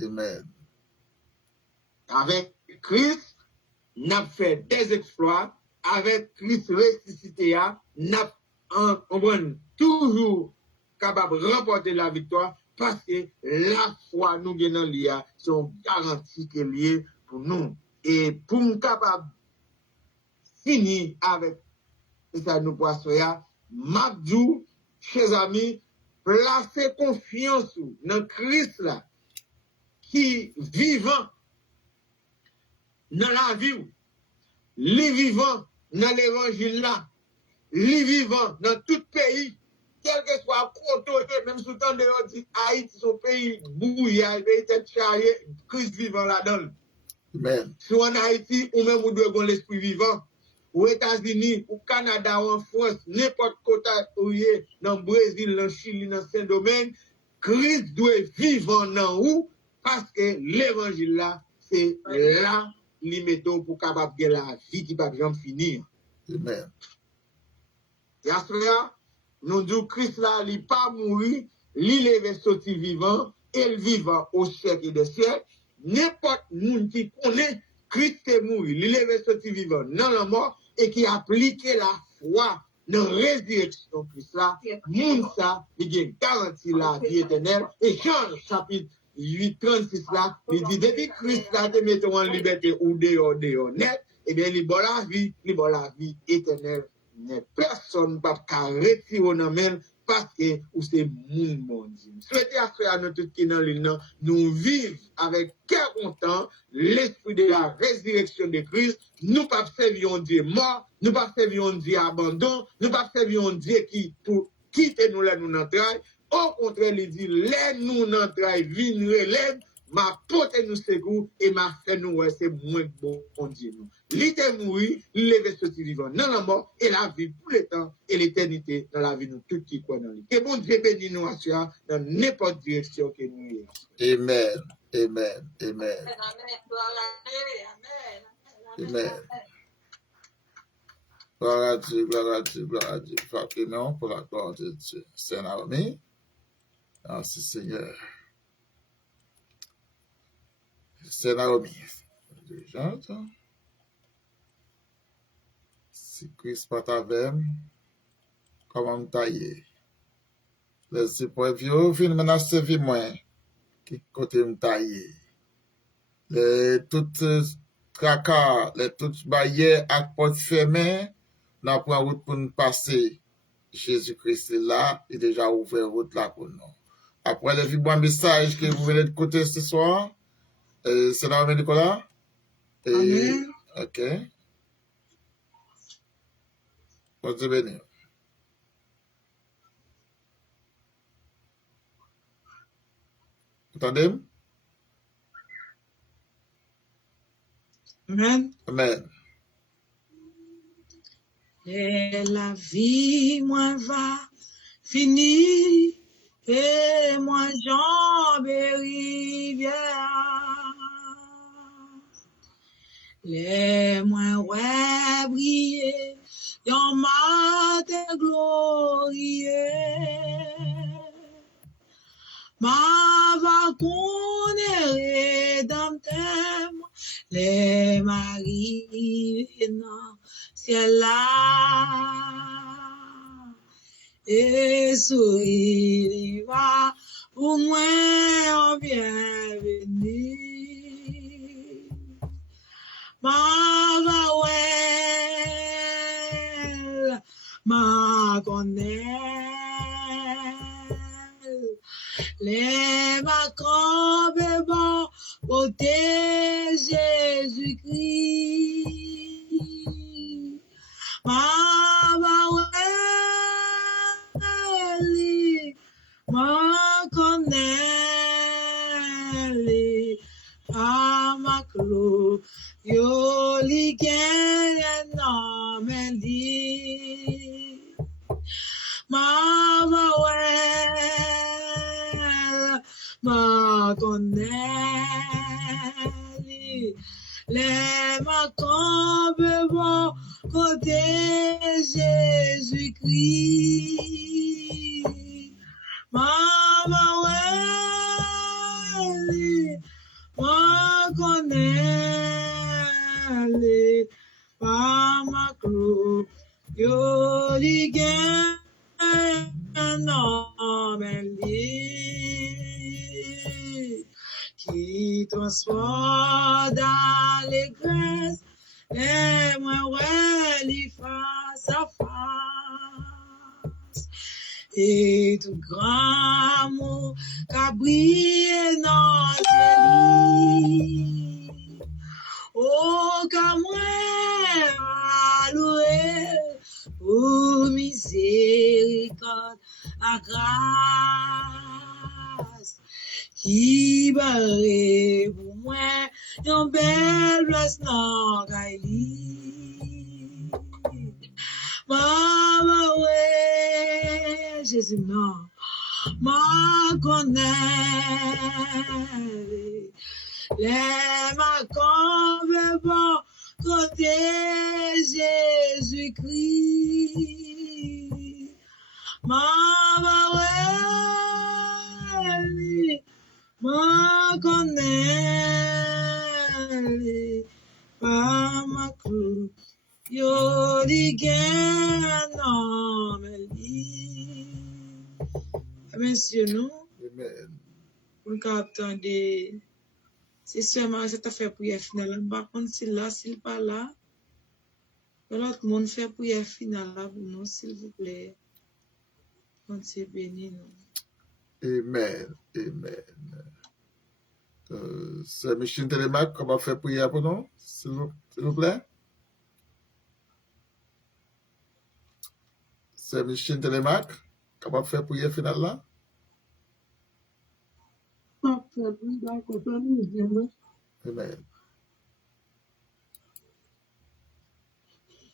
Amen. Avec Christ, nous avons fait des exploits. Avec Christ ressuscité, nous avons toujours capable de remporter la victoire parce que la foi nous gagnons l'IA, c'est une garantie qui est liée pour nous. Et pour nous capable finir avec ça nous poissons, Mabdou, chers amis, placez confiance dans Christ là, qui vivant dans la vie, les vivants dans l'évangile là, les vivants dans tout pays, quel que soit le côté, même sous temps de Haïti, son pays bouillard, pays tête charriée, Christ vivant là-dedans. Amen. Si en Haïti, ou même ou doit avoir l'esprit vivant, aux États-Unis, au Canada, ou en France, n'importe côté où il est, dans le Brésil, dans le Chili, dans Saint-Domingue, Christ doit vivre dans où, parce que l'évangile là, c'est là, l'immédiat pour capable de la vie qui va jamais finir. Amen. Et à cela, nous disons Christ là, il n'est pas mourir, il est sorti vivant, et vivant au siècle des siècles. N'importe monde qui connaît Christ est mort, il est sorti vivant dans la mort et qui applique la foi dans la résurrection de Christ là, monde ça, il a garanti la vie éternelle. Et Jean chapitre 8, 36 là, il dit, depuis Christ là, te mettons en liberté ou dehors, net, et bien, il a la vie éternelle. Personne ne peut pas retirer dans même parce que c'est mon Dieu. Souhaitez à faire nous tous qui dans l'île, nous vivons avec cœur content l'esprit de la résurrection de Christ. Nous pas servir un Dieu mort, nous pas servir un Dieu abandon, nous pas servir un Dieu qui pour quitter nous là nous n'entraille. Au contraire, il dit, les nous n'entraille, vigne relève, ma porte nous secours et ma fait nous c'est moins bon Dieu nous. L'ité mourir, lever ce vivant dans la mort et la vie pour le temps et l'éternité dans la vie nous tout qui croient dans lui. Que bon Dieu bénisse nous assurer dans n'importe direction que nous y Amen. Amen. Amen. Amen. Gloire à Dieu, gloire à Dieu, gloire à Dieu. Amen pour la gloire de Dieu. C'est un ami. Merci Seigneur. C'est Naomi. Si Christ pas avec, comment me tailler? Les épreuves, viennent menacer vie moi, qui côté me tailler. Les toutes tracas, les toutes barrières à porte fermée, nous prenons route pour nous passer. Jésus-Christ est là, il a déjà ouvert route là pour nous. Après les vibrants messages que vous venez de côté ce soir, c'est Naomi Nicolas? Amen. Ok. Bon Dieu béni. Entendez? Amen. Amen. Et la vie, moi, va finir, et moi, j'en rivière. Les moins ouais briller, yon matin glorieux. Ma va connaître rédempteur, les maris non ciel là. Et sourire va pour moi en bienvenue. Ma va well, ma connaît. Les vacances bon côté Jésus-Christ. Ma well, yo li gen nom li. Mama well, ma connaît, les ma cambe bon côté Jésus-Christ. Mama well, ma connaît, mama clou, yo li gen nom qui transforme dans les grâces, les moins face à face. Et tout grand amour qu'a brillé dans ciel. Oh, qu'a moi loué pour miséricorde à grâce qui barre pour moi yon belle place non gaili. Mama ouais Jésus non ma connaît les ma conve bon côté Jésus-Christ. Mama ouais ma connaît mama clou yo li gen nom li. Monsieur nous Amen. pour capter des c'est seulement ça t'a fait prière finale par contre s'il là s'il pas là l'autre monde fait prière finale là pour nous s'il vous plaît. Continuez béni nous. Amen. Amen. C'est Michel Télémac, comment faire prière pour nous, s'il vous plaît? C'est Michel Télémac, comment faire prière finale là? Amen.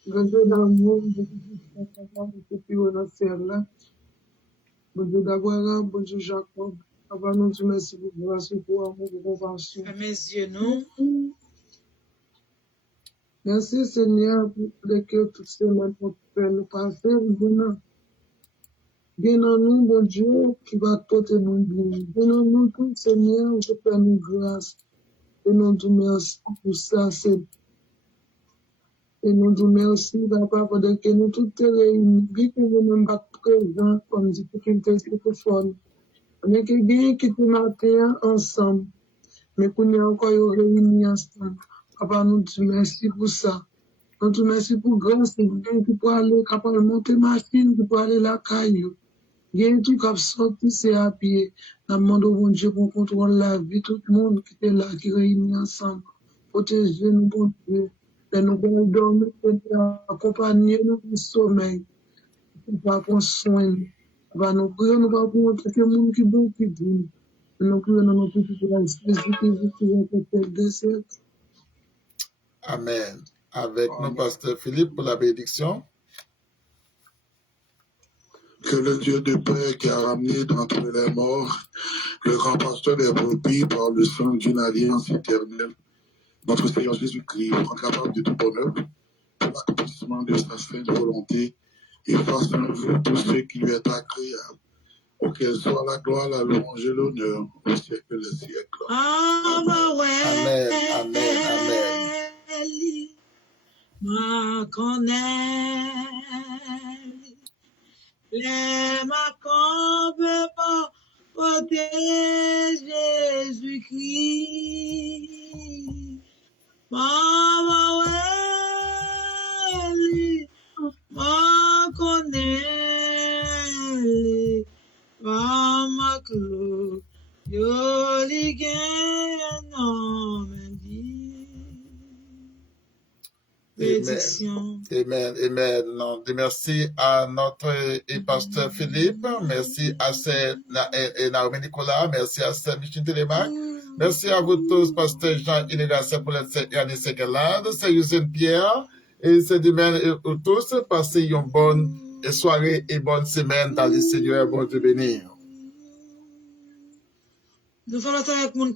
Dieu d'amour, bon Dieu d'Abraham, bon Dieu Jacob, Papa nous dit merci pour grâce, pour amour, pour compassion. À mes yeux, non? Merci Seigneur pour que toutes ces mains pour nous passer, bien en nous, bon Dieu, qui va tout nous bien. Bien en nous, tout Seigneur, je fais nous grâce. Et nous te merci pour ça, et nous te merci, Papa, pour que nous toutes réunis, bien que nous ne sommes pas présents, comme difficulté, quelquefois. On est que bien qui te matin ensemble, mais qu'on est encore réunis ensemble. Papa, nous te merci pour ça. Nous te merci pour grâce, et bien qui peut aller, capable de monter machine, qui peut aller la caillou. Bien tout cap sorti, c'est à pied. Nous demandons bon Dieu pour contrôler la vie, tout le monde qui est là, qui réunit ensemble. Protéger nous, bon Dieu. Et nous allons dormir, accompagner nous du sommeil. Nous allons prendre soin. Nous prions, nous allons pour que le monde qui est bon, qui dit. Nous prions dans nos petits villages, qui Amen. Avec nous, Pasteur Philippe, pour la bénédiction. Que le Dieu de paix qui a ramené d'entre les morts le grand pasteur des brebis par le sang d'une alliance éternelle, notre Seigneur Jésus-Christ, rend capable de tout bonheur pour l'accomplissement de sa sainte volonté et fasse en vous tout ce qui lui est agréable, auquel soit la gloire, la louange et l'honneur au siècle des siècles. Amen. Amen. Amen. Ma connaît, les ma cambe pas côté Jésus-Christ. Mama well, ma connaît, mama clou, yo li gen nom li. Bénédiction. Amen. Amen. Non, merci à notre pasteur Philippe. Merci à Naomi Nicolas. Merci à Saint Michel Télémac. Merci à vous tous, Pasteur Jean Inégasé pour l'année Galade. C'est Yusin Pierre. Et c'est demain à tous. Passez une bonne soirée et bonne semaine dans le Seigneur. Bon Dieu bénir. Nous faisons avec mon